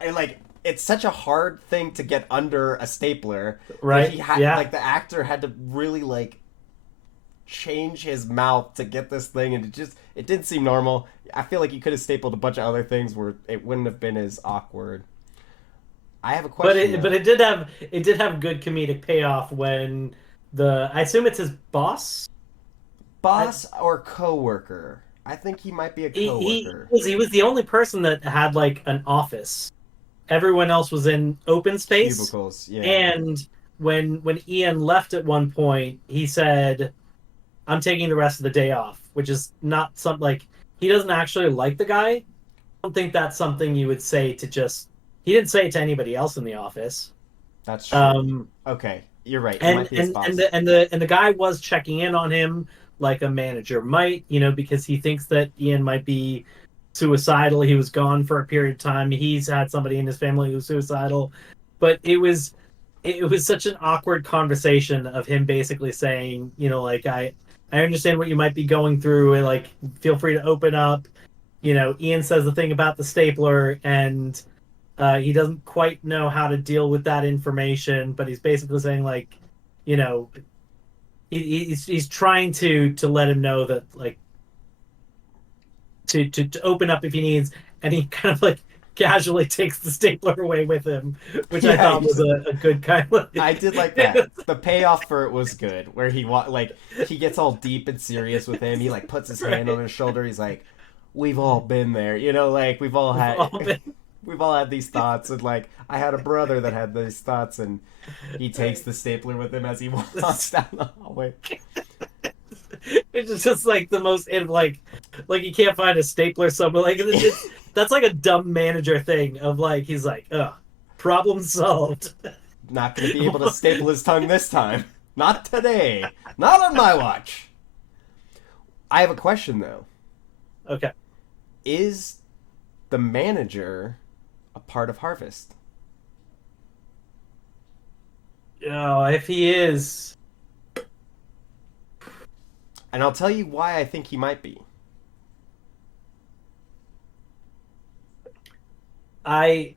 And, like, it's such a hard thing to get under a stapler that Right? he had Yeah. like the actor had to really like change his mouth to get this thing, and it didn't seem normal. I feel like you could have stapled a bunch of other things where it wouldn't have been as awkward. I have a But question though. it did have good comedic payoff when the I assume it's his boss. I, Boss or coworker? I think he might be a coworker. he was the only person that had like an office. Everyone else was in open space. Cubicles, yeah. And when Ian left at one point, he said, "I'm taking the rest of the day off," which is not something like he doesn't actually like the guy. I don't think that's something you would say to just. He didn't say it to anybody else in the office. That's true. Um, Okay, you're right. It and might be his and boss. the guy was checking in on him like a manager might, because he thinks that Ian might be suicidal. He was gone for a period of time. He's had somebody in his family who's suicidal, but it was such an awkward conversation of him basically saying, like I understand what you might be going through, and like feel free to open up. Ian says the thing about the stapler, and he doesn't quite know how to deal with that information, but he's basically saying like, you know, he's trying to let him know that like to open up if he needs, and he kind of like casually takes the stapler away with him, which I Yeah, thought was a good kind of. I did like that. The payoff for it was good, where like he gets all deep and serious with him. He like puts his hand on his shoulder. He's like, "We've all been there, like we've all had." We've all had these thoughts, and like I had a brother that had these thoughts, and he takes the stapler with him as he walks down the hallway. It's just like the most like you can't find a stapler somewhere. Like that's like a dumb manager thing of like he's like, oh, problem solved. Not gonna be able to staple his tongue this time. Not today. Not on my watch. I have a question though. Okay. Is the manager a part of Harvest? Oh, if he is, And I'll tell you why I think he might be. I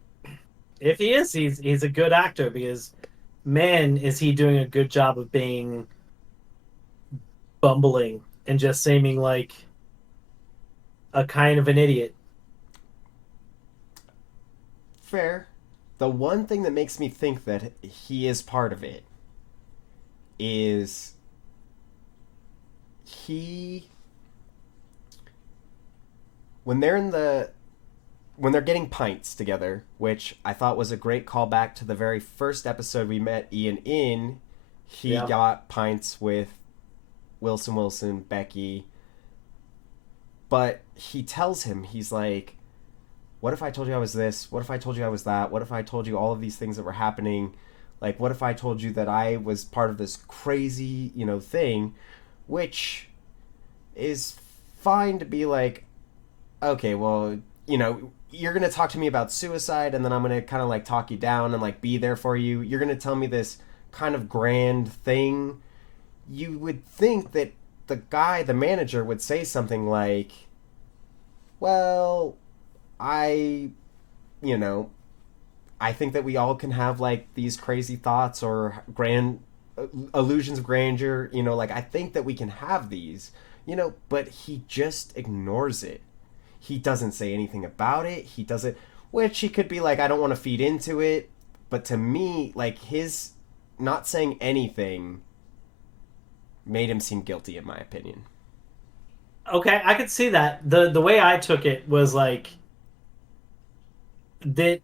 if he is, he's a good actor because man, is he doing a good job of being bumbling and just seeming like a kind of an idiot. Fair. The one thing that makes me think that he is part of it is he when they're in the when they're getting pints together, which I thought was a great callback to the very first episode we met Ian in. He Yeah. got pints with Wilson, Becky, but he tells him, he's like, what if I told you I was this? What if I told you I was that? What if I told you all of these things that were happening? Like, what if I told you that I was part of this crazy, thing, which is fine to be like, okay, well, you're going to talk to me about suicide, and then I'm going to kind of like talk you down and like be there for you. You're going to tell me this kind of grand thing. You would think that the manager, would say something like, well, I, you know, I think that we all can have like these crazy thoughts or grand illusions of grandeur, like I think that we can have these, but he just ignores it. He doesn't say anything about it. He doesn't, which he could be like, I don't want to feed into it. But to me, like his not saying anything made him seem guilty, in my opinion. Okay, I could see that. The way I took it was like that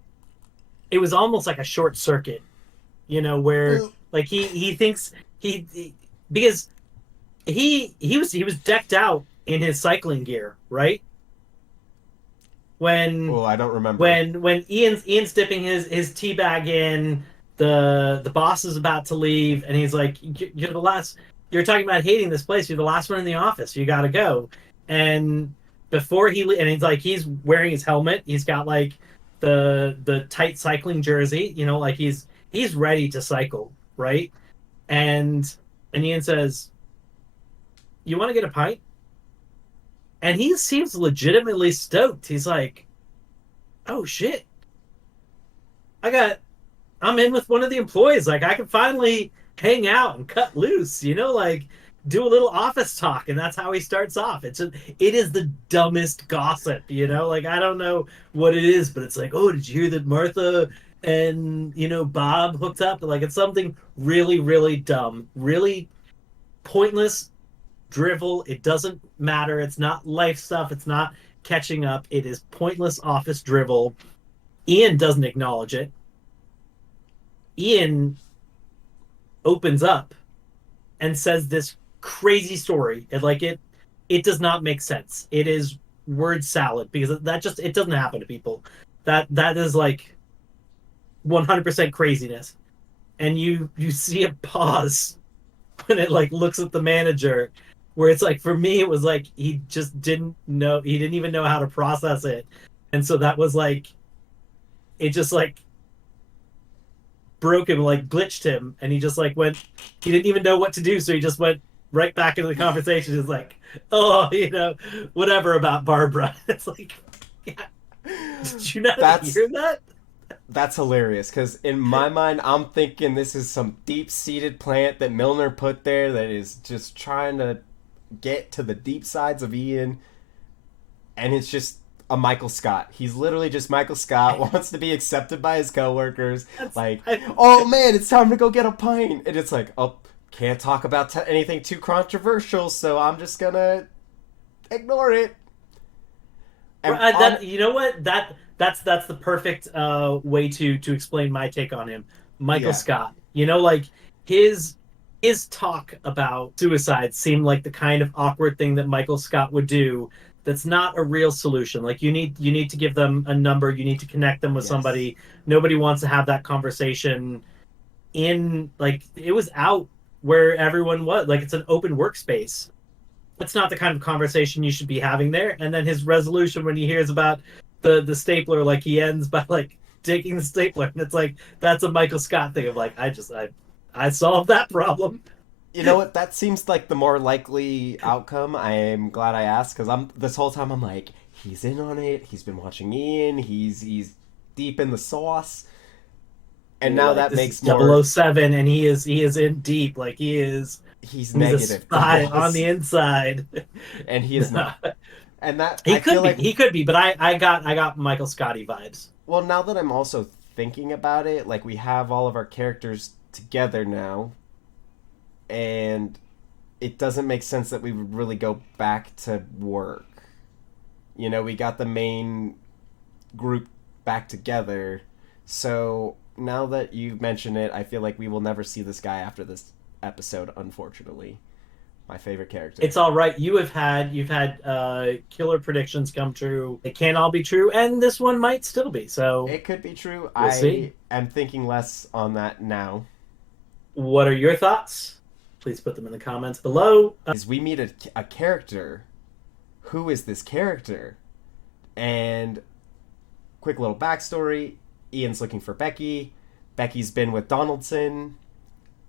it was almost like a short circuit, where like he thinks because he was decked out in his cycling gear, right? When Oh, I don't remember. when Ian's dipping his tea bag in, the boss is about to leave, and he's like, "You're the last. You're talking about hating this place. You're the last one in the office. You got to go." And before and he's wearing his helmet. He's got like the tight cycling jersey. Like he's ready to cycle, right? And Ian says, "You want to get a pint?" And he seems legitimately stoked. He's like, "Oh shit, I got I'm in with one of the employees. Like I can finally hang out and cut loose, like do a little office talk, and that's how he starts off. It is the dumbest gossip, Like I don't know what it is, but it's like, oh, did you hear that Martha and Bob hooked up? Like it's something really, really dumb, really pointless drivel. It doesn't matter. It's not life stuff. It's not catching up. It is pointless office drivel. Ian doesn't acknowledge it. Ian opens up and says this crazy story. It does not make sense. It is word salad because it doesn't happen to people. That is like 100% craziness. And you see a pause when it like looks at the manager, where it's like, for me it was like he just didn't know, he didn't even know how to process it. And so that was like, it just like broke him, like glitched him, and he just like went, he didn't even know what to do, so he just went right back into the conversation. It's like, oh, whatever about Barbara. It's like, yeah, did you not hear that? That's hilarious, because in my mind I'm thinking this is some deep-seated plant that Milner put there that is just trying to get to the deep sides of Ian, and it's just a Michael Scott. He's literally just Michael Scott, wants to be accepted by his coworkers. Oh man, it's time to go get a pint, and it's like, oh, can't talk about anything too controversial, so I'm just gonna ignore it. You know what? That's the perfect way to explain my take on him. Michael Scott. Like his talk about suicide seemed like the kind of awkward thing that Michael Scott would do. That's not a real solution. Like you need to give them a number. You need to connect them with somebody. Nobody wants to have that conversation in, like, it was out where everyone was. Like it's an open workspace. That's not the kind of conversation you should be having there. And then his resolution when he hears about the stapler, like he ends by like taking the stapler, and it's like, that's a Michael Scott thing of like, I solved that problem. You know what? That seems like the more likely outcome. I am glad I asked, because this whole time I'm like, he's in on it. He's been watching Ian. He's deep in the sauce. And now that makes more 007, and he is in deep. Like he's negative. A spy on the inside, and he is not. And that he could be, but I got Michael Scotty vibes. Well, now that I'm also thinking about it, like we have all of our characters together now, and it doesn't make sense that we would really go back to work. We got the main group back together, so now that you mention it, I feel like we will never see this guy after this episode, unfortunately. My favorite character. It's all right. You've had killer predictions come true. It can't all be true, and this one might still be. So it could be true. We'll see. am thinking less on that now. What are your thoughts? Please put them in the comments below. As we meet a character. Who is this character? And quick little backstory. Ian's looking for Becky. Becky's been with Donaldson,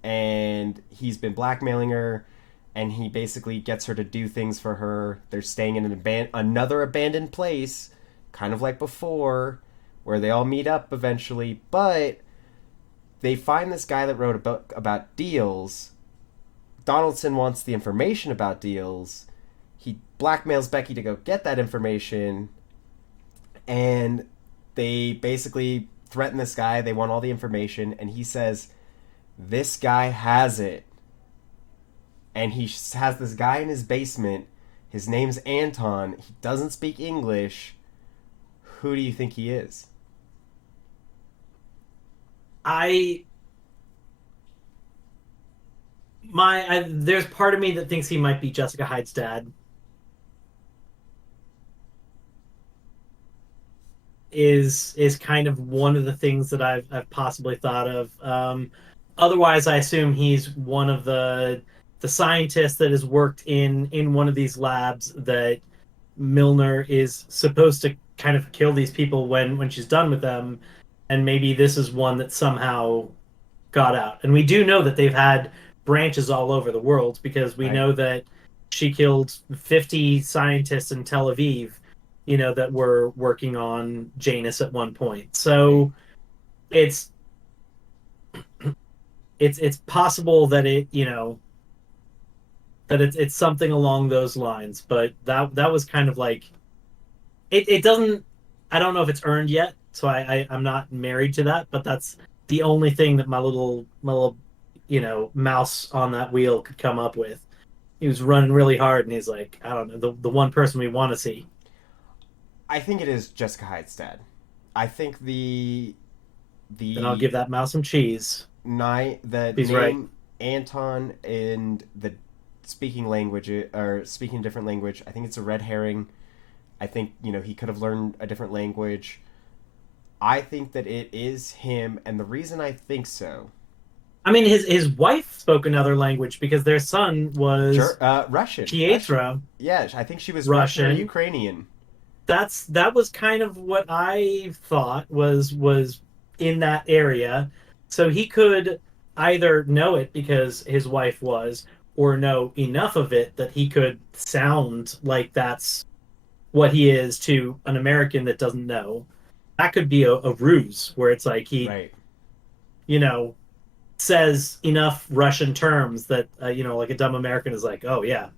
and he's been blackmailing her, and he basically gets her to do things for her. They're staying in another abandoned place, kind of like before, where they all meet up eventually, but they find this guy that wrote a book about deals. Donaldson wants the information about deals. He blackmails Becky to go get that information, and they basically threaten this guy. They want all the information, and he says, this guy has it. And he has this guy in his basement. His name's Anton. He doesn't speak English. Who do you think he is? There's part of me that thinks he might be Jessica Hyde's dad. Is kind of one of the things that I've possibly thought of. Otherwise, I assume he's one of the scientists that has worked in one of these labs that Milner is supposed to kind of kill these people when she's done with them, and maybe this is one that somehow got out. And we do know that they've had branches all over the world, because we know that she killed 50 scientists in Tel Aviv, that were working on Janus at one point. So it's it's possible that it's something along those lines, but that was kind of like it doesn't. I don't know if it's earned yet, so I'm not married to that, but that's the only thing that my little mouse on that wheel could come up with. He was running really hard, and he's like, I don't know, the one person we want to see. I think it is Jessica Hyde's dad. I think Then I'll the give that mouse some cheese. the He's right. name Anton and the speaking language or speaking a different language. I think it's a red herring. I think he could have learned a different language. I think that it is him, and the reason I think so. I mean, his wife spoke another language because their son was Russian. Pietro. Yeah, I think she was Russian or Russian. Ukrainian. That was kind of what I thought was in that area. So he could either know it because his wife was, or know enough of it that he could sound like that's what he is to an American that doesn't know. That could be a ruse where it's like he, Right. you know, says enough Russian terms that like a dumb American is like, "Oh yeah,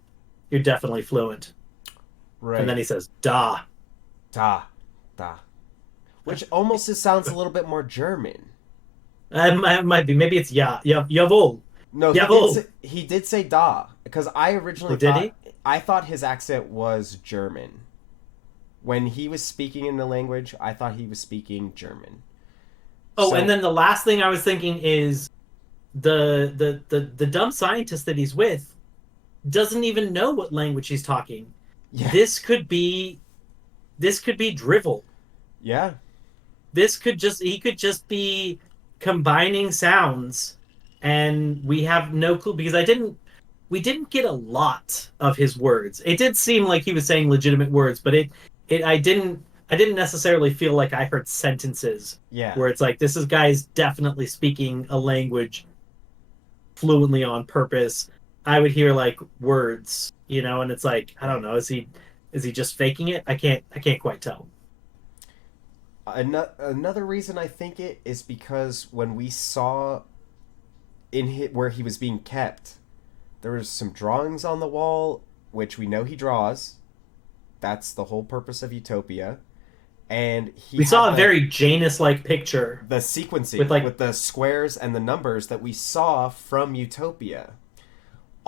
you're definitely fluent." Right. And then he says, "Da." Da. Da. Which almost just sounds a little bit more German. It might be. Maybe it's ja. Jawohl. No, Jawohl. he did say da because I originally Oh, did thought he? I thought his accent was German. When he was speaking in the language, I thought he was speaking German. Oh, So, and then the last thing I was thinking is the dumb scientist that he's with doesn't even know what language he's talking. yeah, This could be drivel. yeah, He could just be combining sounds, and we have no clue because we didn't get a lot of his words. It did seem like he was saying legitimate words, but I didn't necessarily feel like I heard sentences yeah. where it's like this is guy's definitely speaking a language fluently on purpose. I would hear like words, and it's like I don't know, is he just faking it? I can't quite tell. Another reason I think it is because when we saw where he was being kept, there was some drawings on the wall, which we know he draws. That's the whole purpose of Utopia. And he We saw had a very Janus-like picture the sequencing with like with the squares and the numbers that we saw from Utopia.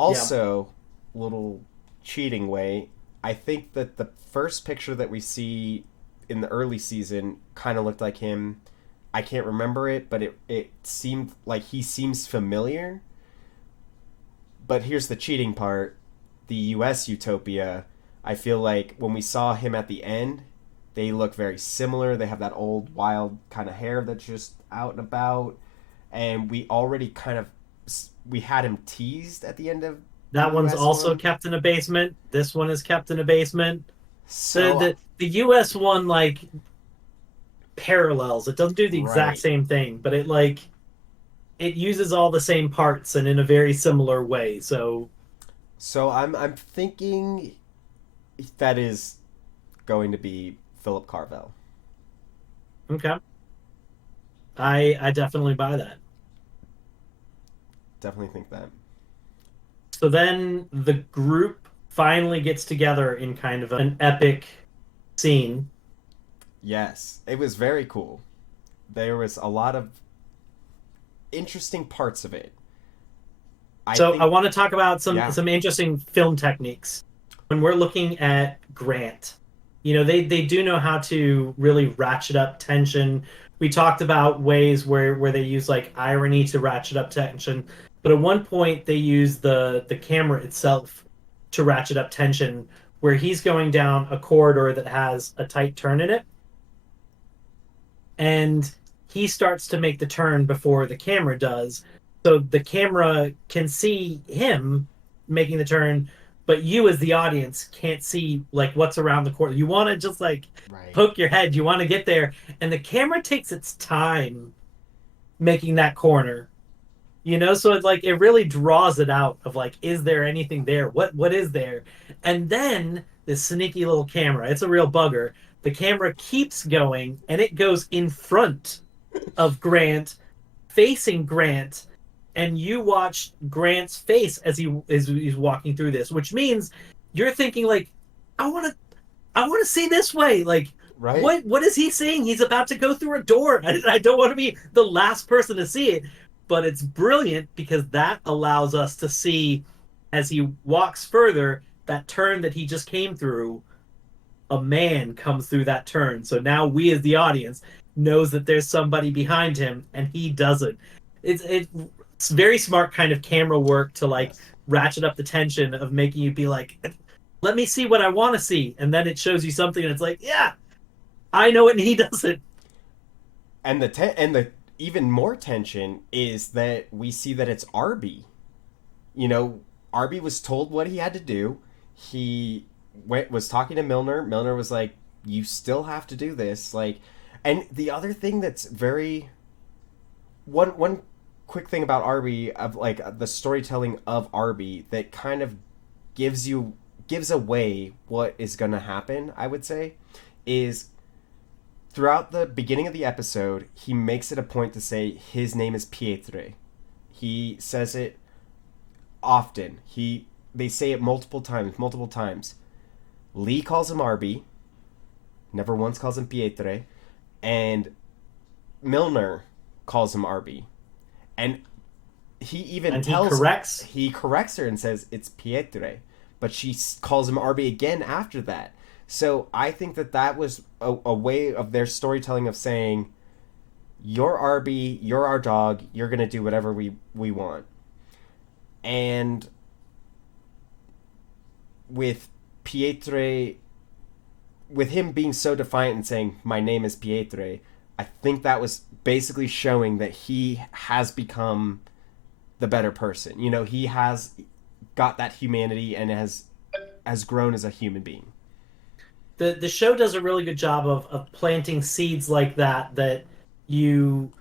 yeah. Also, little cheating way, I think that the first picture that we see in the early season kind of looked like him. I can't remember it, but it seemed like he seems familiar. But here's the cheating part. The US Utopia, I feel like when we saw him at the end, they look very similar. They have that old wild kind of hair that's just out and about. And we already we had him teased at the end of the That one's US also one. kept in a basement. This one is kept in a basement. The So, the, the US one like parallels. It doesn't do the exact right. same thing, but it uses all the same parts and in a very similar way. So So I'm thinking that is going to be Philip Carvell. okay. I definitely buy that. Definitely think that. So then the group finally gets together in kind of an epic scene. Yes, it was very cool. There was a lot of interesting parts of it. So I want to talk about Yeah, some interesting film techniques. When we're looking at Grant, they do know how to really ratchet up tension. We talked about ways where they use like irony to ratchet up tension, but at one point they use the camera itself to ratchet up tension, where he's going down a corridor that has a tight turn in it, and he starts to make the turn before the camera does. So the camera can see him making the turn, but you as the audience can't see like what's around the corner. You want to just like right. poke your head. You want to get there, and the camera takes its time making that corner. So it's like it really draws it out of like, is there anything there? What is there? And then this sneaky little camera, it's a real bugger. The camera keeps going and it goes in front of Grant facing Grant, and you watch Grant's face as he's walking through this, which means you're thinking like, I want to I want to see this way. Like, Right? what is he saying? He's about to go through a door. I don't want to be the last person to see it, but it's brilliant because that allows us to see as he walks further that turn that he just came through. A man comes through that turn, so now we as the audience knows that there's somebody behind him, and he doesn't. It's very smart kind of camera work to like Yes. ratchet up the tension of making you be like, let me see what I want to see, and then it shows you something, and it's like, yeah, I know it, and he doesn't. And the even more tension is that we see that it's Arby. You know, Arby was told what he had to do. He was talking to Milner. Milner was like, "You still have to do this." Like, and the other thing that's very one quick thing about Arby of like the storytelling of Arby that kind of gives away what is going to happen, I would say, is throughout the beginning of the episode, he makes it a point to say his name is Pietre. He says it often. They say it multiple times, multiple times. Lee calls him Arby, never once calls him Pietre, and Milner calls him Arby. And he even And he tells corrects. he corrects her and says it's Pietre, but she calls him Arby again after that. So I think that that was a way of their storytelling of saying, "You're Arby, you're our dog, you're gonna do whatever we want." And with Pietre, with him being so defiant and saying, "My name is Pietre," I think that was basically showing that he has become the better person. You know, he has got that humanity and has grown as a human being. The show does a really good job of planting seeds like you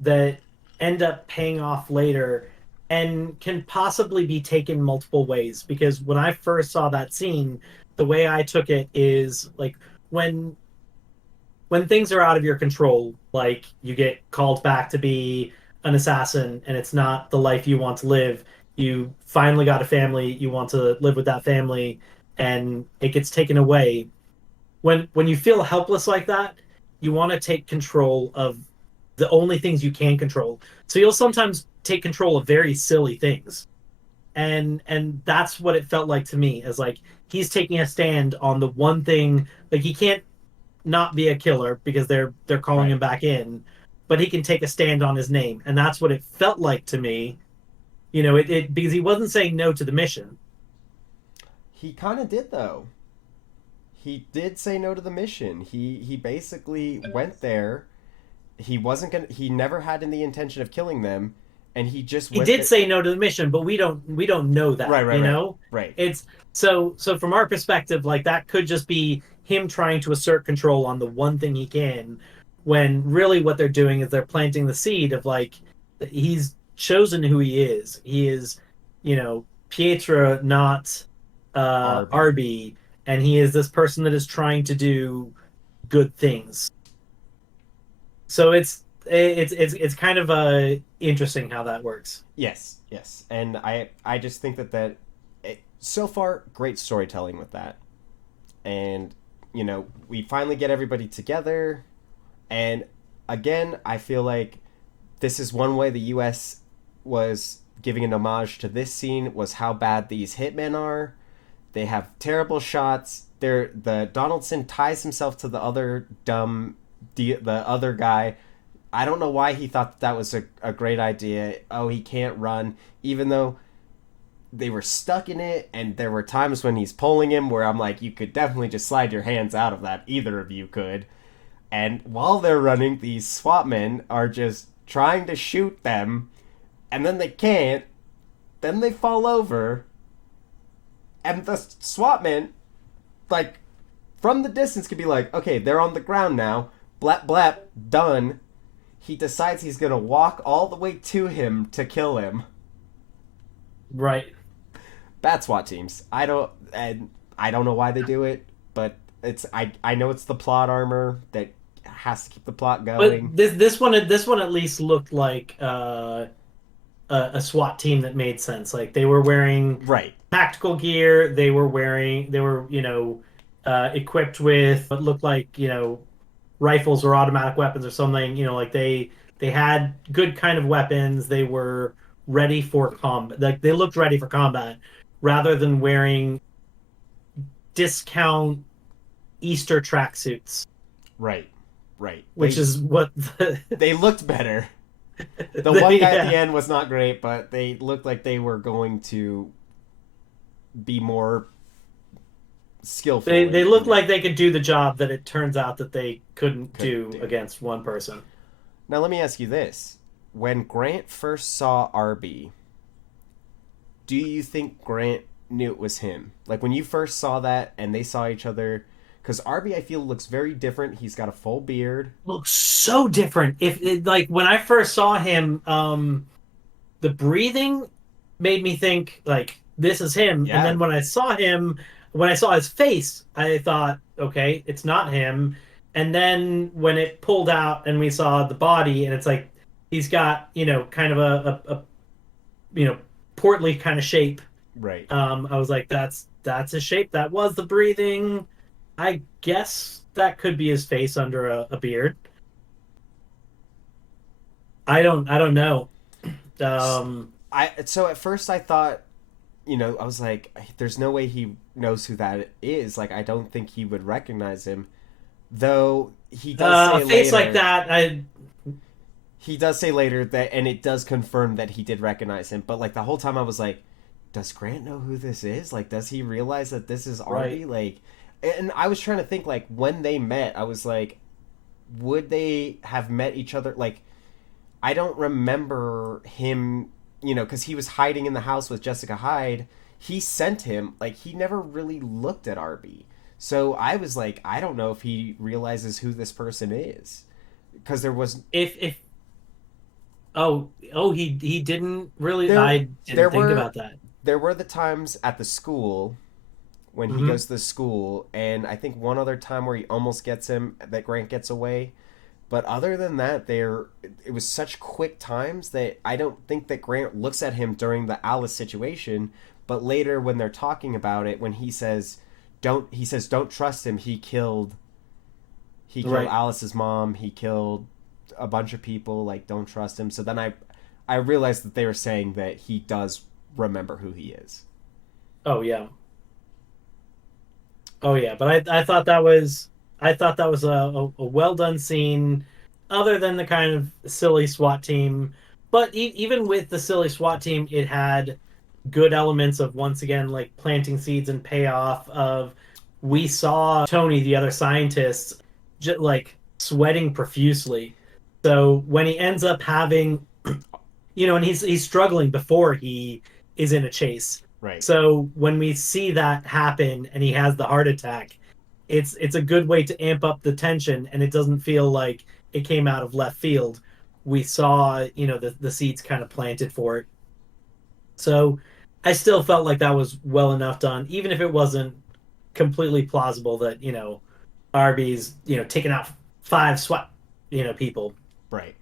that end up paying off later and can possibly be taken multiple ways. Because when I first saw that scene, the way I took it is like when when things are out of your control, like you get called back to be an assassin and it's not the life you want to live, you finally got a family, you want to live with that family, and it gets taken away. When you feel helpless like that, you want to take control of the only things you can control. So you'll sometimes take control of very silly things. And that's what it felt like to me, as like he's taking a stand on the one thing, like he can't not be a killer because they're calling Right. him back in, but he can take a stand on his name, and that's what it felt like to me. It because he wasn't saying no to the mission. He kind of did though. He did say no to the mission. He basically went there. He wasn't gonna. He never had any intention of killing them, and he just He went did there. say no to the mission, but we don't know Right, that. right, right, right, It's so from our perspective, like that could just be him trying to assert control on the one thing he can, when really what they're doing is they're planting the seed of like he's chosen who he is. He is, Pietra, not Arby. Arby, and he is this person that is trying to do good things. So it's kind of interesting how that works. Yes, yes, and I just think so far great storytelling with that, and we finally get everybody together, and again I feel like this is one way the U.S. was giving an homage to this scene was how bad these hitmen are. They have terrible shots. The Donaldson ties himself to the other the other guy. I don't know why he thought that was a great idea. Oh, he can't run, even though they were stuck in it, and there were times when he's pulling him where I'm like, you could definitely just slide your hands out of that. Either of you could. And while they're running, these SWAT men are just trying to shoot them, and then they can't. Then they fall over, and the SWAT men, like, from the distance, could be like, okay, they're on the ground now. Blap, blap, done. He decides he's gonna walk all the way to him to kill him. Right. Bad SWAT teams. I don't know why they do it, but I know it's the plot armor that has to keep the plot But going. this one at least looked like a SWAT team that made sense. Like they were wearing Right. tactical gear. They were equipped with what looked like rifles or automatic weapons or something. Like they had good kind of weapons. They were ready for combat. Like they looked ready for combat rather than wearing discount Easter tracksuits, Right. Right. which is what They looked better. The one guy at the yeah. end was not great, but they looked like they were going to be more skillful They in looked it. like they could do the job that it turns out that they couldn't Couldn't do do. against one person. Now let me ask you this: when Grant first saw Arby, do you think Grant knew it was him? Like when you first saw that and they saw each other, because Arby I feel looks very different. He's got a full beard. Looks so different. If it, like when I first saw him, the breathing made me think like this is him, and Yeah. then when I saw his face, I thought, okay, it's not him. And then when it pulled out and we saw the body, and it's like he's got kind of a portly kind of shape. Right. I was like, that's his shape. That was the breathing. I guess that could be his face under a beard. I don't know. Um, I so at first I thought, I was like, there's no way he knows who that is. Like I don't think he would recognize him. Though he does a say face like later, that, he does say later that, and it does confirm that he did recognize him. But like the whole time I was like, does Grant know who this is? Like, does he realize that this is right. Arby? Like, and I was trying to think like when they met, I was like, would they have met each other? Like, I don't remember him, because he was hiding in the house with Jessica Hyde. He sent him, like, he never really looked at Arby. So I was like, I don't know if he realizes who this person is. Because there was. If he didn't really. There, I there didn't think were. about that. There were the times at the school when he Hmm. goes to the school, and I think one other time where he almost gets him, that Grant gets away. But other than that, it was such quick times that I don't think that Grant looks at him during the Alice situation. But later, when they're talking about it, when he says don't trust him. He killed Right. Alice's mom. He killed a bunch of people. Like don't trust him. So then I realized that they were saying that he does remember who he is. Oh yeah. Oh yeah. But I thought that was a well done scene, other than the kind of silly SWAT team. But even with the silly SWAT team, it had good elements of once again like planting seeds and payoff of we saw Tony, the other scientist, just like sweating profusely. So when he ends up having, and he's struggling before he is in a chase. Right. So when we see that happen and he has the heart attack, it's a good way to amp up the tension, and it doesn't feel like it came out of left field. We saw, the seeds kind of planted for it. So I still felt like that was well enough done, even if it wasn't completely plausible that, Arby's, taking out five SWAT, people. Right.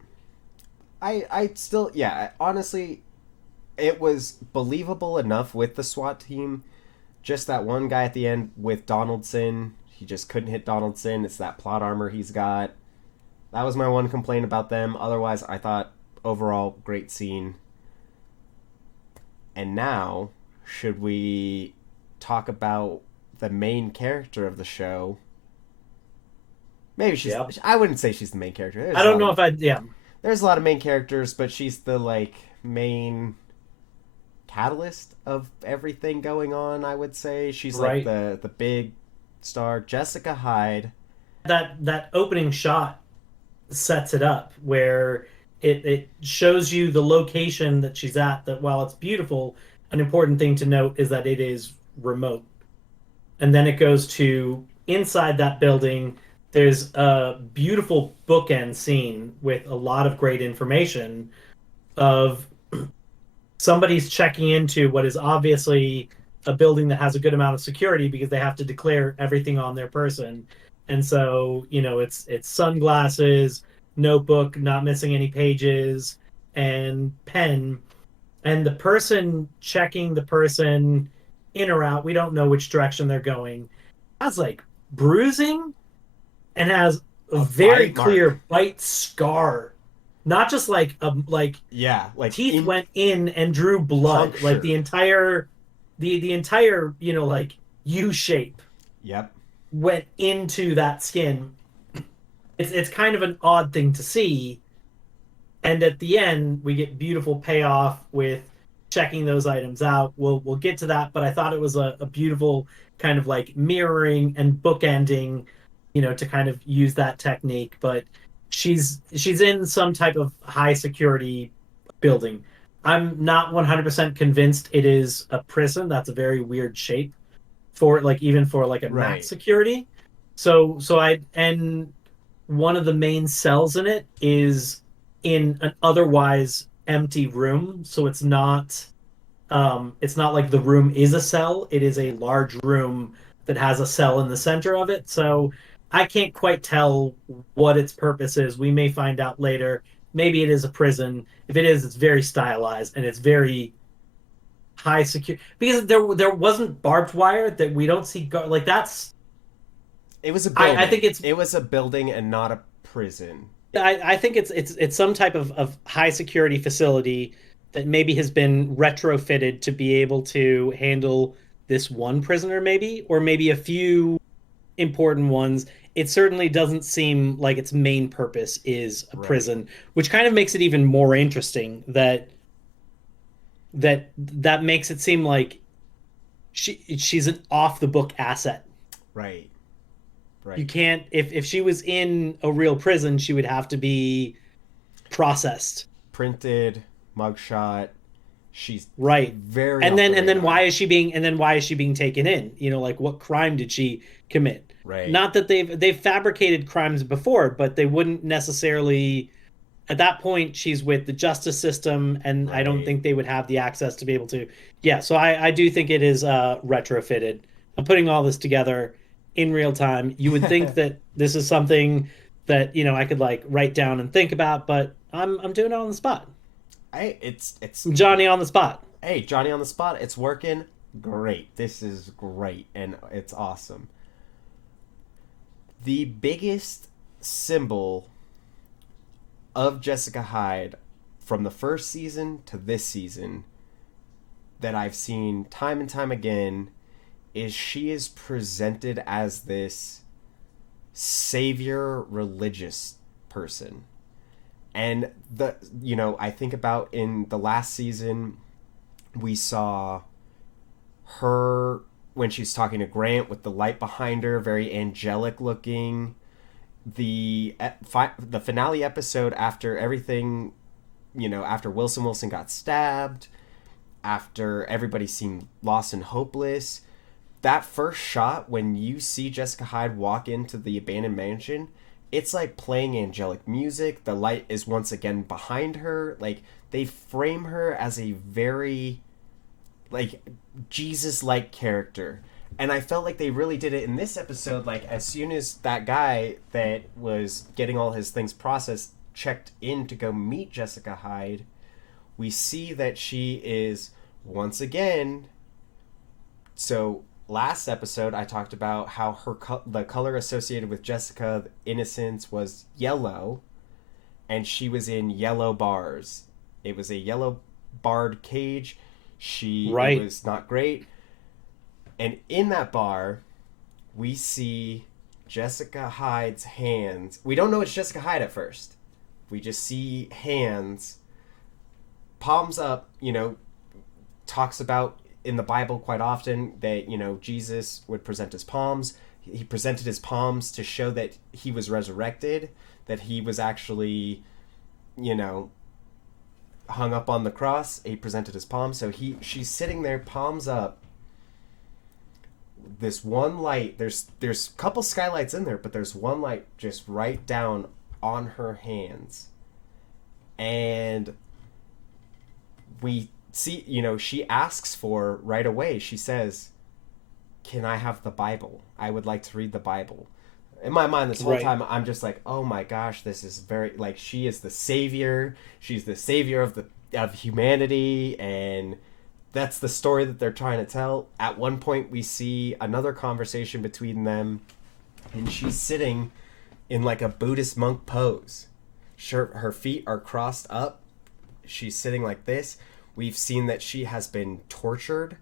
I still, yeah, honestly, it was believable enough with the SWAT team. Just that one guy at the end with Donaldson, he just couldn't hit Donaldson. It's that plot armor he's got. That was my one complaint about them. Otherwise, I thought overall great scene. And now, should we talk about the main character of the show? Maybe she's. Yeah. I wouldn't say she's the main character. I don't know if yeah. There's a lot of main characters, but she's the like main catalyst of everything going on. I would say she's like Right. the big star. Jessica Hyde. That opening shot sets it up where it shows you the location that she's at, that while it's beautiful, an important thing to note is that it is remote. And then it goes to inside that building. There's a beautiful bookend scene with a lot of great information of somebody's checking into what is obviously a building that has a good amount of security because they have to declare everything on their person. And so, it's sunglasses, notebook, not missing any pages, and pen. And the person checking the person in or out, we don't know which direction they're going, has like bruising and has a A very bite mark. clear bite scar. Not just like Yeah, like teeth in went in and drew blood. Like the punctured. entire the entire, like U shape Yep. went into that skin. It's kind of an odd thing to see. And at the end, we get beautiful payoff with checking those items out. We'll get to that, but I thought it was a beautiful kind of like mirroring and bookending, to kind of use that technique. But she's in some type of high security building. I'm not 100% convinced it is a prison. That's a very weird shape for like even for like a max Right. security. So one of the main cells in it is in an otherwise empty room. So it's not like the room is a cell. It is a large room that has a cell in the center of it. So I can't quite tell what its purpose is. We may find out later. Maybe it is a prison. If it is, it's very stylized and it's very high secure because there wasn't barbed wire that we don't see like that's It was a I think building. it's It was a building and not a prison. I think it's some type of high security facility that maybe has been retrofitted to be able to handle this one prisoner, maybe, or maybe a few important ones. It certainly doesn't seem like its main purpose is a Right. prison, which kind of makes it even more interesting that makes it seem like she's an off the book asset. Right. You Right. can't if she was in a real prison, she would have to be processed. Printed mugshot. She's Right. very And off then the and then radar. why is she being taken in? Like what crime did she commit? Right. Not that they've fabricated crimes before, but they wouldn't necessarily at that point she's with the justice system and I don't Right. think they would have the access to be able to. Yeah, so I do think it is retrofitted. I'm putting all this together in real time. You would think that this is something that, I could like write down and think about, but I'm doing it on the spot. It's I'm Johnny on the spot. hey, Johnny on the spot. It's working great. This is great and it's awesome. The biggest symbol of Jessica Hyde from the first season to this season that I've seen time and time again is she is presented as this savior religious person. And I think about in the last season we saw her when she's talking to Grant with the light behind her, very angelic looking. The finale episode after everything, after Wilson got stabbed, after everybody seemed lost and hopeless, that first shot when you see Jessica Hyde walk into the abandoned mansion, it's like playing angelic music. The light is once again behind her. Like they frame her as a very like Jesus like character. And I felt like they really did it in this episode. Like as soon as that guy that was getting all his things processed checked in to go meet Jessica Hyde, we see that she is once again. So last episode I talked about how the color associated with Jessica innocence was yellow, and she was in yellow bars. It was a yellow barred cage. It Right. was not great. And in that bar, we see Jessica Hyde's hands. We don't know it's Jessica Hyde at first. We just see hands, palms up, talks about in the Bible quite often that, Jesus would present his palms. He presented his palms to show that he was resurrected, that he was actually, you know, hung up on the cross. He presented his palms. So she's sitting there, palms up. This one light, there's a couple skylights in there, but there's one light just right down on her hands. And we see, she asks for right away. She says, "Can I have the Bible? I would like to read the Bible." In my mind, this whole Right. time, I'm just like, oh my gosh, this is very like she is the savior. She's the savior of humanity, and that's the story that they're trying to tell. At one point, we see another conversation between them, and she's sitting in like a Buddhist monk pose. Her feet are crossed up. She's sitting like this. We've seen that she has been tortured.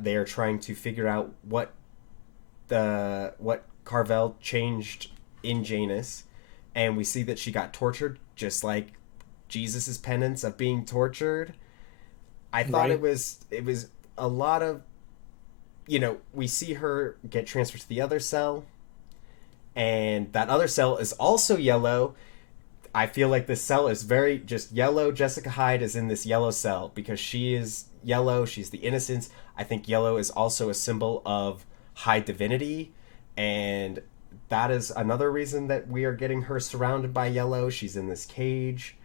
They are trying to figure out what Carvel changed in Janus, and we see that she got tortured just like Jesus's penance of being tortured. I thought Right. it was a lot of, we see her get transferred to the other cell, and that other cell is also yellow. I feel like this cell is very just yellow. Jessica Hyde is in this yellow cell because she is yellow. She's the innocence. I think yellow is also a symbol of high divinity, and that is another reason that we are getting her surrounded by yellow. She's in this cage.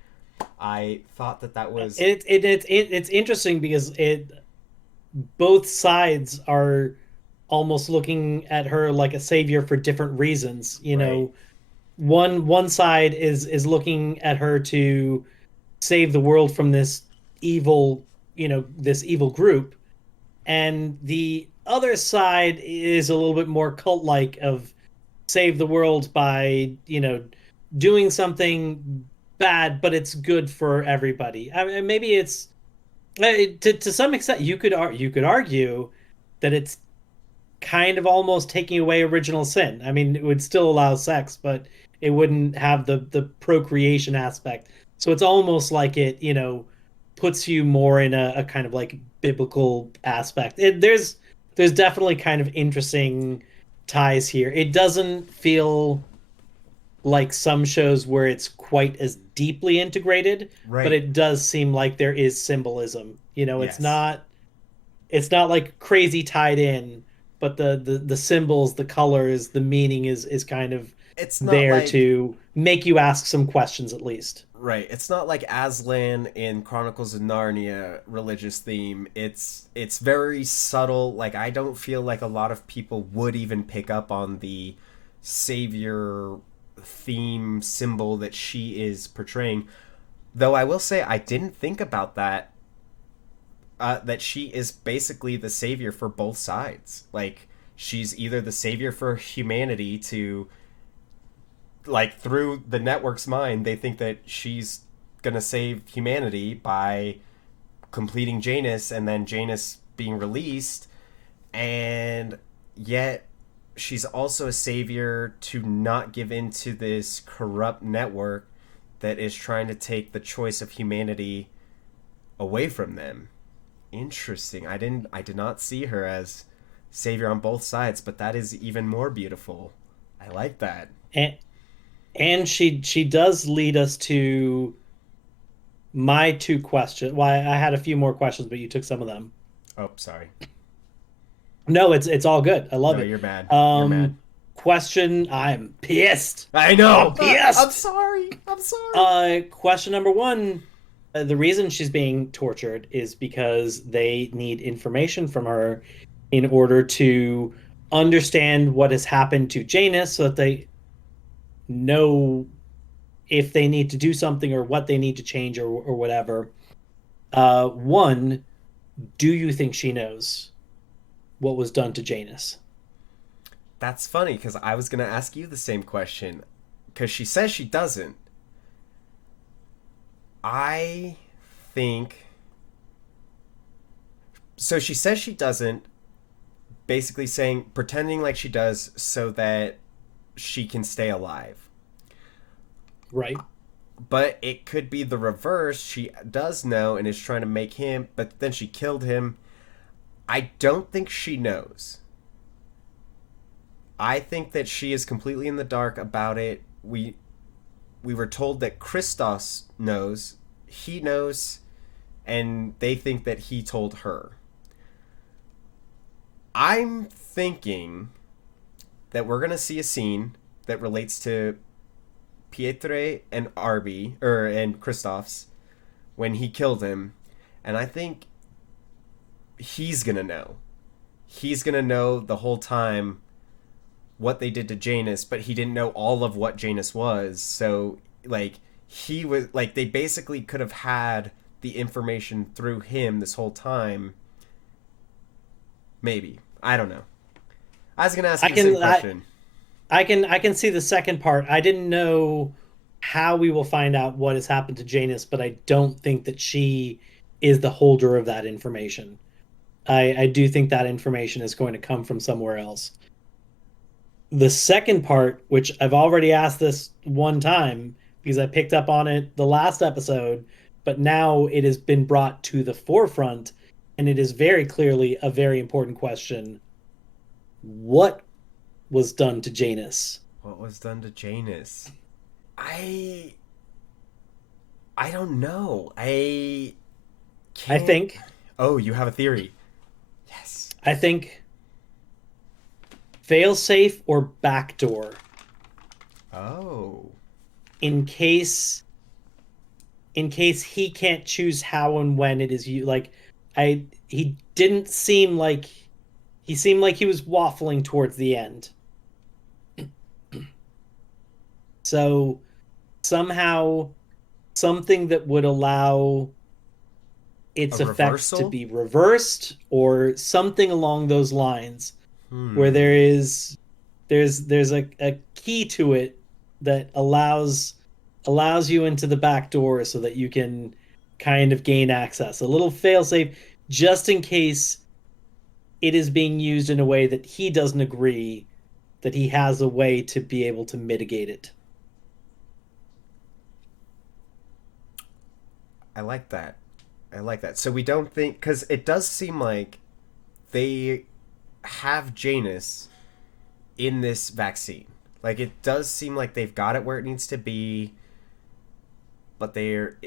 I thought that was It's interesting because it both sides are almost looking at her like a savior for different reasons. right. One side is looking at her to save the world from this evil, this evil group, and the other side is a little bit more cult-like of save the world by, doing something bad, but it's good for everybody. I mean, maybe it's to some extent you could argue that it's kind of almost taking away original sin. I mean, it would still allow sex, but it wouldn't have the procreation aspect. So it's almost like it, puts you more in a kind of like biblical aspect. There's definitely kind of interesting ties here. It doesn't feel like some shows where it's quite as deeply integrated, but Right. it does seem like there is symbolism. Yes. It's not like crazy tied in, but the symbols, the colors, the meaning is kind of It's not there like to make you ask some questions at least. right. It's not like Aslan in Chronicles of Narnia religious theme. It's very subtle. Like I don't feel like a lot of people would even pick up on the savior theme symbol that she is portraying. Though I will say I didn't think about that. That she is basically the savior for both sides. Like she's either the savior for humanity to like through the network's mind, they think that she's gonna save humanity by completing Janus and then Janus being released, and yet she's also a savior to not give in to this corrupt network that is trying to take the choice of humanity away from them. Interesting. I did not see her as savior on both sides, but that is even more beautiful. I like that. And she does lead us to my two questions. Well, I had a few more questions, but you took some of them. Oh, sorry. No, it's all good. I love No, it. you're mad. You're mad. Um, Question. I'm pissed. I I'm know. I'm pissed. sorry. I'm sorry. Question number one. The reason she's being tortured is because they need information from her in order to understand what has happened to Janus so that they know if they need to do something or what they need to change or whatever. One, do you think she knows what was done to Janus? That's funny because I was gonna ask you the same question. Because she says she doesn't. I think so. She says she doesn't. Basically saying pretending like she does so that she can stay alive. Right. But it could be the reverse. She does know and is trying to make him, but then she killed him. I don't think she knows. I think that she is completely in the dark about it. We were told that Christos knows. He knows, and they think that he told her. I'm thinking that we're gonna see a scene that relates to Pietre and Arby and Christoph's when he killed him, and I think he's gonna know. He's gonna know the whole time what they did to Janus, but he didn't know all of what Janus was. So like he was like they basically could have had the information through him this whole time. Maybe. I don't know. I was gonna ask you the same question. I can see the second part. I didn't know how we will find out what has happened to Janus, but I don't think that she is the holder of that information. I do think that information is going to come from somewhere else. The second part, which I've already asked this one time because I picked up on it the last episode, but now it has been brought to the forefront, and it is very clearly a very important question. What was done to Janus? What was done to Janus? I I don't know. I I can't. think Oh, you have a theory. Yes. I think failsafe or backdoor Oh. in case he can't choose how and when it is you like I he didn't seem like he seemed like he was waffling towards the end. So somehow something that would allow A its effects to reversal? be reversed or something along those lines where Hmm. there's a key to it that allows you into the back door so that you can kind of gain access. A little failsafe just in case it is being used in a way that he doesn't agree, that he has a way to be able to mitigate it. I like that. I like that. So we don't think because it does seem like they have Janus in this vaccine. Like it does seem like they've got it where it needs to be, but they're.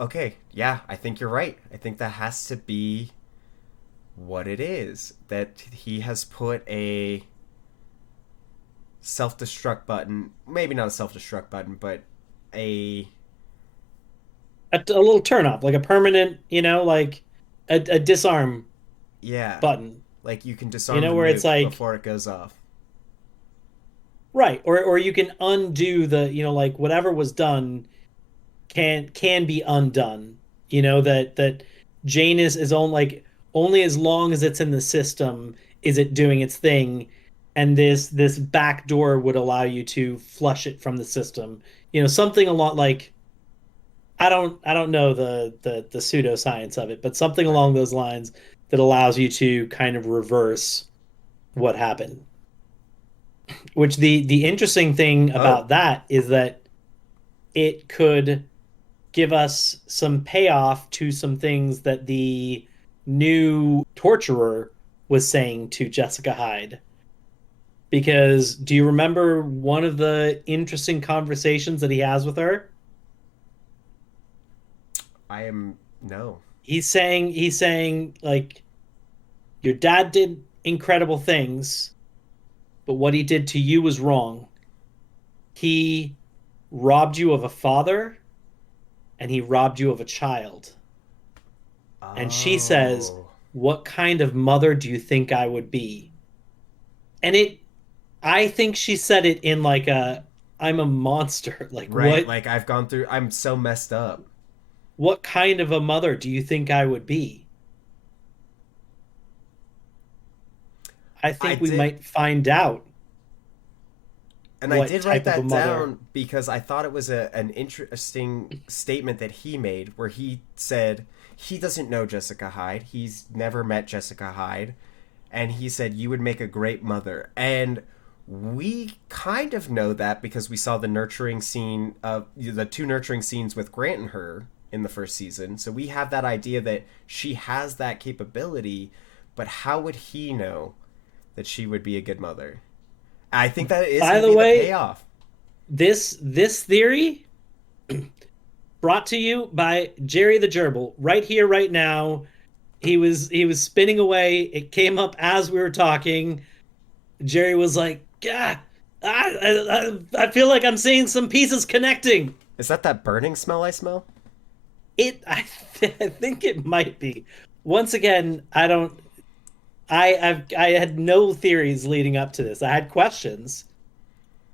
Okay, yeah, I think you're right. I think that has to be what it is. That he has put a self destruct button. Maybe not a self destruct button, but a A little turn off, like a permanent, like a disarm yeah. button, Like you can disarm the where it's nuke like before it goes off. right, or you can undo the, like whatever was done can be undone. That Janus is on like only as long as it's in the system is it doing its thing, and this back door would allow you to flush it from the system. Something a lot like I don't know the pseudoscience of it, but something Right. along those lines that allows you to kind of reverse what happened. Which the interesting thing Oh, about that is that it could give us some payoff to some things that the new torturer was saying to Jessica Hyde. Because do you remember one of the interesting conversations that he has with her? I am no. He's saying like your dad did incredible things, but what he did to you was wrong. He robbed you of a father and he robbed you of a child. And she says, Oh, "What kind of mother do you think I would be?" And I think she said it in like I'm a monster. Like right. what Like I've gone through. I'm so messed up. what kind of a mother do you think I would be? I I think we did, might find out and I what did write type of a that mother. down because I thought it was an interesting statement that he made, where he said he doesn't know Jessica Hyde. He's never met Jessica Hyde, and he said you would make a great mother. And we kind of know that because we saw the nurturing scene of the two nurturing scenes with Grant and her in the first season. So we have that idea that she has that capability, but how would he know that she would be a good mother? I think that is By going to the be the way, payoff. this theory brought to you by Jerry the Gerbil right here right now. He was spinning away. It came up as we were talking. Jerry was like, "Yeah, I feel like I'm seeing some pieces connecting." Is that burning smell I smell? I think it might be. Once again, I had no theories leading up to this. I had questions,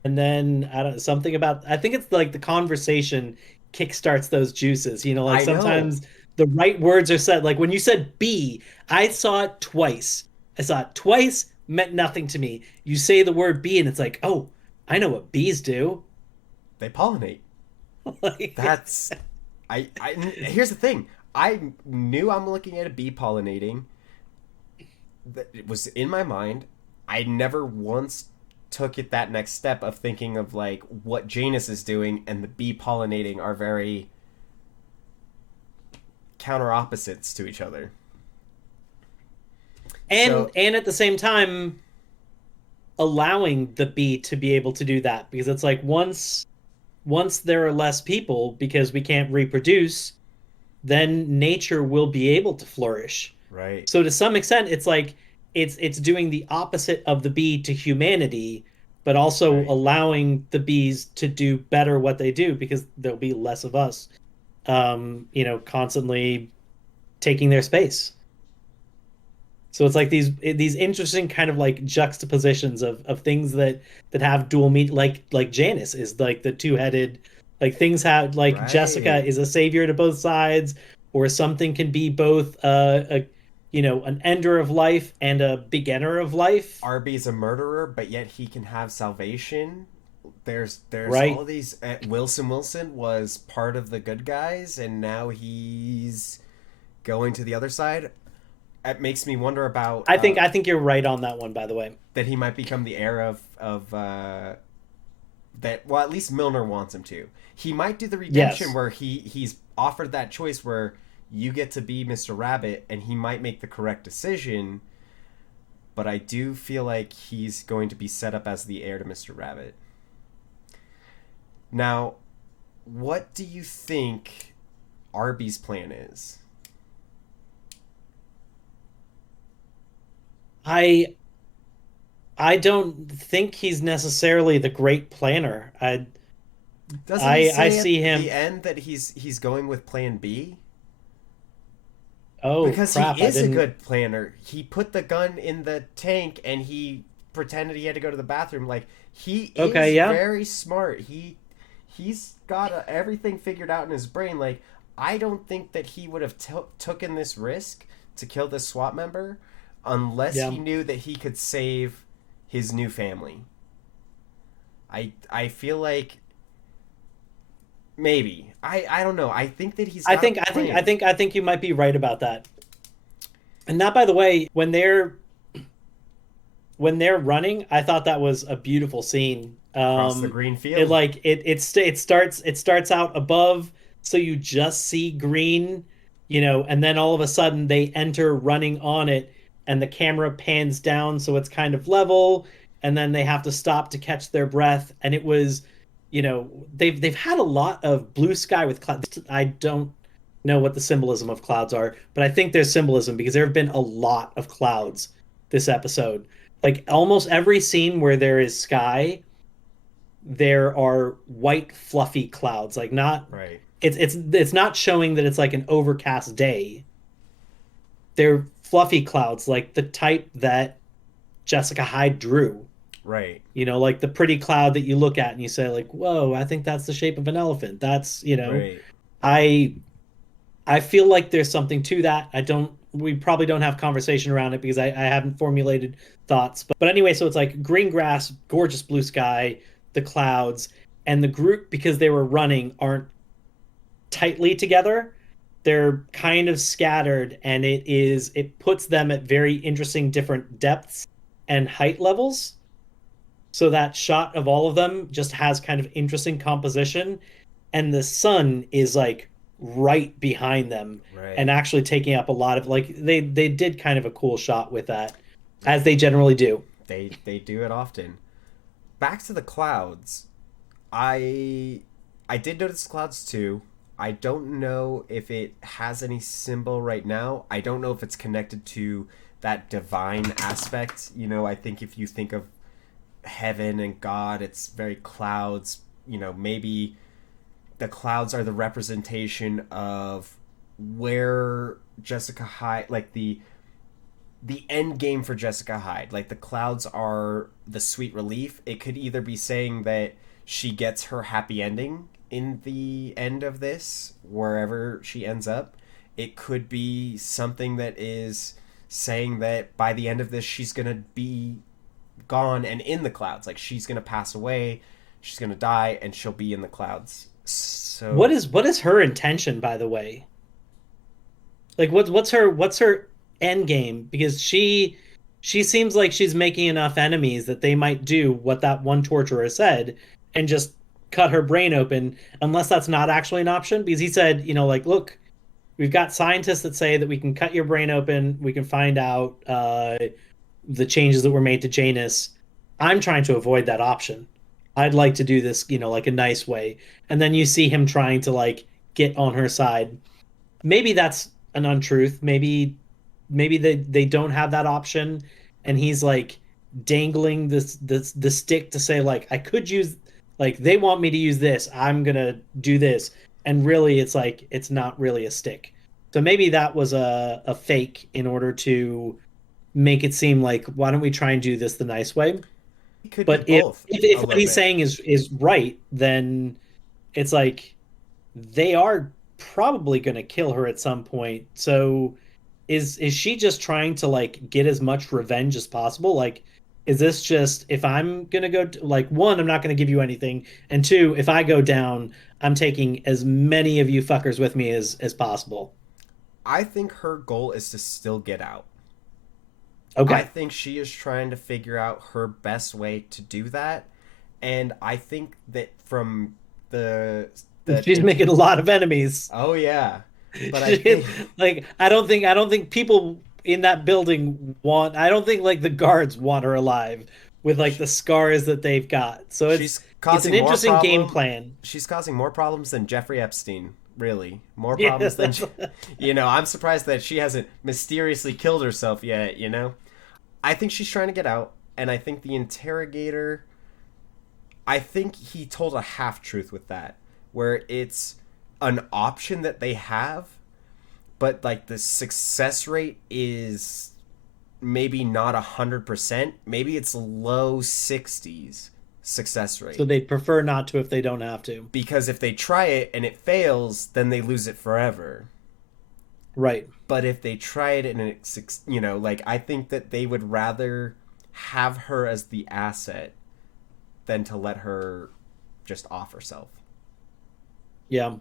and then I don't something about I think it's like the conversation kickstarts those juices. Like I know. sometimes the right words are said. Like when you said bee, I saw it twice. I saw it twice, meant nothing to me. You say the word bee, and it's like, oh, I know what bees do. They pollinate. Like, That's here's the thing. I knew I'm looking at a bee pollinating. That it was in my mind. I never once took it that next step of thinking of like what Janus is doing and the bee pollinating are very counter opposites to each other. and So, and at the same time allowing the bee to be able to do that because it's like once there are less people because we can't reproduce, then nature will be able to flourish. right, So to some extent, it's like it's doing the opposite of the bee to humanity, but also right. allowing the bees to do better what they do because there'll be less of us, constantly taking their space. So it's like these interesting kind of like juxtapositions of things that have dual meaning, like Janice is like the two-headed, like things have like Jessica Right. is a savior to both sides, or something can be both an ender of life and a beginner of life, Arby's a murderer, but yet he can have salvation. There's all right? these. Wilson was part of the good guys, and now he's going to the other side. It makes me wonder about I think you're right on that one, by the way. that he might become the heir of that. Well, at least Milner wants him to. He might do the redemption Yes. where he's offered that choice where you get to be Mr. Rabbit, and he might make the correct decision. But I do feel like he's going to be set up as the heir to Mr. Rabbit. Now, what do you think Arby's plan is? I I don't think he's necessarily the great planner. I Doesn't he I say see at the him. end that he's going with Plan B? Oh Because crap! he I is a didn't. good planner. He put the gun in the tank and he pretended he had to go to the bathroom. Like he Okay, is yeah. very smart. He's got everything figured out in his brain. Like I don't think that he would have taken this risk to kill this SWAT member unless Yeah. he knew that he could save his new family. I feel like maybe I don't know. I think that he's I got a think I think I plan. think I think you might be right about that. And that, by the way, when they're running, I thought that was a beautiful scene. Across the green It field. like it starts out above, so you just see green, and then all of a sudden they enter running on it, and the camera pans down so it's kind of level, and then they have to stop to catch their breath. And it was, they've had a lot of blue sky with clouds. I don't know what the symbolism of clouds are, but I think there's symbolism because there have been a lot of clouds this episode. Like almost every scene where there is sky, there are white fluffy clouds. Like not Right. it's not showing that it's like an overcast day. They're fluffy clouds like the type that Jessica Hyde drew. Right. Like the pretty cloud that you look at and you say like, "Whoa, I think that's the shape of an elephant." Right. I I feel like there's something to that. We probably don't have conversation around it because I haven't formulated thoughts. But anyway, so it's like green grass, gorgeous blue sky, the clouds, and the group, because they were running, aren't tightly together. They're kind of scattered, and it puts them at very interesting different depths and height levels. So that shot of all of them just has kind of interesting composition, and the sun is like right behind them and Right. actually taking up a lot of, like, they did kind of a cool shot with that, as they generally do. They do it often. Back to the clouds. I I did notice clouds too. I don't know if it has any symbol right now. I don't know if it's connected to that divine aspect. I think if you think of heaven and God, it's very clouds. Maybe the clouds are the representation of where Jessica Hyde, like the end game for Jessica Hyde. Like the clouds are the sweet relief. It could either be saying that she gets her happy ending in the end of this, wherever she ends up. It could be something that is saying that by the end of this, she's going to be gone and in the clouds. Like she's going to pass away, she's going to die, and she'll be in the clouds. So What is her intention, by the way? Like what's her end game? Because she seems like she's making enough enemies that they might do what that one torturer said and just cut her brain open, unless that's not actually an option. Because he said, like, look, we've got scientists that say that we can cut your brain open, we can find out the changes that were made to Janus. I'm trying to avoid that option. I'd like to do this, like a nice way. And then you see him trying to like get on her side. Maybe that's an untruth. Maybe they don't have that option, and he's like dangling the stick to say like I could use, like they want me to use this, I'm gonna do this, and really it's like it's not really a stick. So maybe that was a fake in order to make it seem like why don't we try and do this the nice way. it could be But if both if, a if what little he's bit. saying is right, then it's like they are probably going to kill her at some point. So is she just trying to like get as much revenge as possible? Like is this just if I'm going to go like one, I'm not going to give you anything, and two, if I go down, I'm taking as many of you fuckers with me as possible. I think her goal is to still get out. I Okay. think she is trying to figure out her best way to do that, and I think that from the She's making a lot of enemies. oh yeah, but I think Like I don't think people in that building want, I don't think like the guards want her alive with like the scars that they've got. So it's she's it's an causing more interesting game problem. plan. She's causing more problems than Jeffrey Epstein. Really, more Yeah, problems than I'm surprised that she hasn't mysteriously killed herself yet. I think she's trying to get out, and I think the interrogator. I think he told a half truth with that, where it's an option that they have, but like the success rate is maybe not 100%. Maybe it's low 60s success so rate. they prefer not to if they don't have to. Because if they try it and it fails, then they lose it forever. Right. But if they try it and like I think that they would rather have her as the asset than to let her just off herself. Yeah.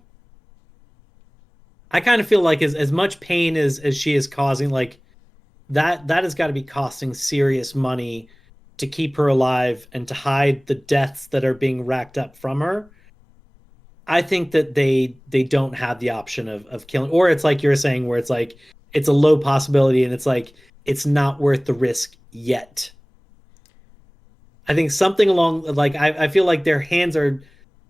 I kind of feel like as much pain as she is causing, like that has got to be costing serious money to keep her alive and to hide the deaths that are being racked up from her. I think that they don't have the option of killing, or it's like you're saying where it's like it's a low possibility and it's like it's not worth the risk yet. I think something along like I feel like their hands are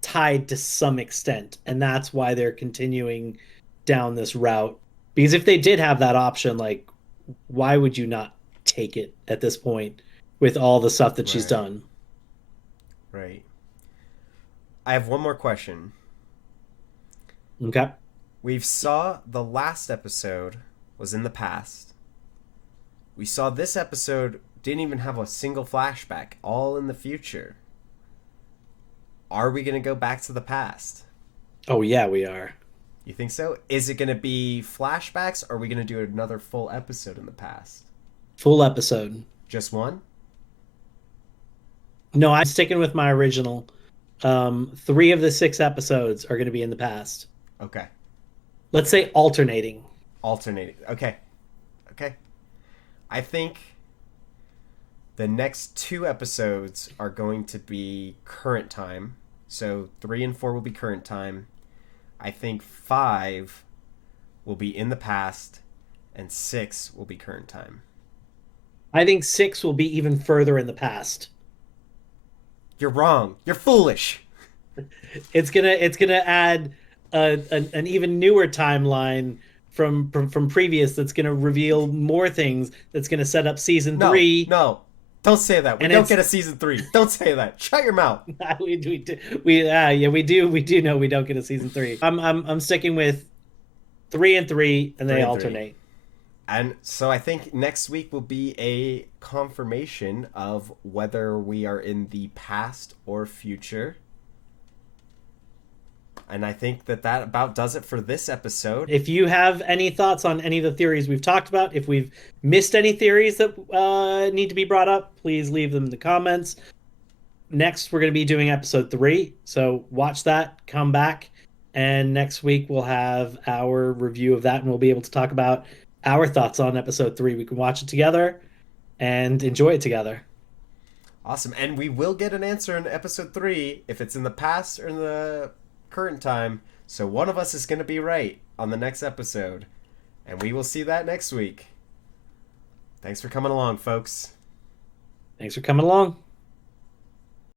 tied to some extent, and that's why they're continuing down this route. Because if they did have that option, like why would you not take it at this point with all the stuff that she's Right. done? Right. I have one more question. Okay. We've saw the last episode was in the past. We saw this episode didn't even have a single flashback, all in the future. Are we going to go back to the past? Oh yeah, we are. You think so? Is it going to be flashbacks, or are we going to do another full episode in the past? Full episode. Just one? No, I'm sticking with my original. Three of the six episodes are going to be in the past. Okay. Let's say alternating. Alternating. Okay. Okay. I think the next two episodes are going to be current time. So 3 and 4 will be current time. I think 5 will be in the past, and 6 will be current time. I think six will be even further in the past. You're wrong. You're foolish. It's gonna add an even newer timeline from previous that's gonna reveal more things. That's gonna set up season No, three. no. Don't say that. We And don't it's get a season 3. Don't say that. Shut your mouth. we do know we don't get a season three. I'm sticking with 3 and 3, and Three they and three. alternate. And so I think next week will be a confirmation of whether we are in the past or future. And I think that about does it for this episode. If you have any thoughts on any of the theories we've talked about, if we've missed any theories that need to be brought up, please leave them in the comments. Next, we're going to be doing episode 3. So watch that, come back, and next week we'll have our review of that, and we'll be able to talk about our thoughts on episode 3. We can watch it together and enjoy it together. Awesome. And we will get an answer in episode 3 if it's in the past or in the current time. So one of us is going to be right on the next episode. And we will see that next week. Thanks for coming along, folks. Thanks for coming along.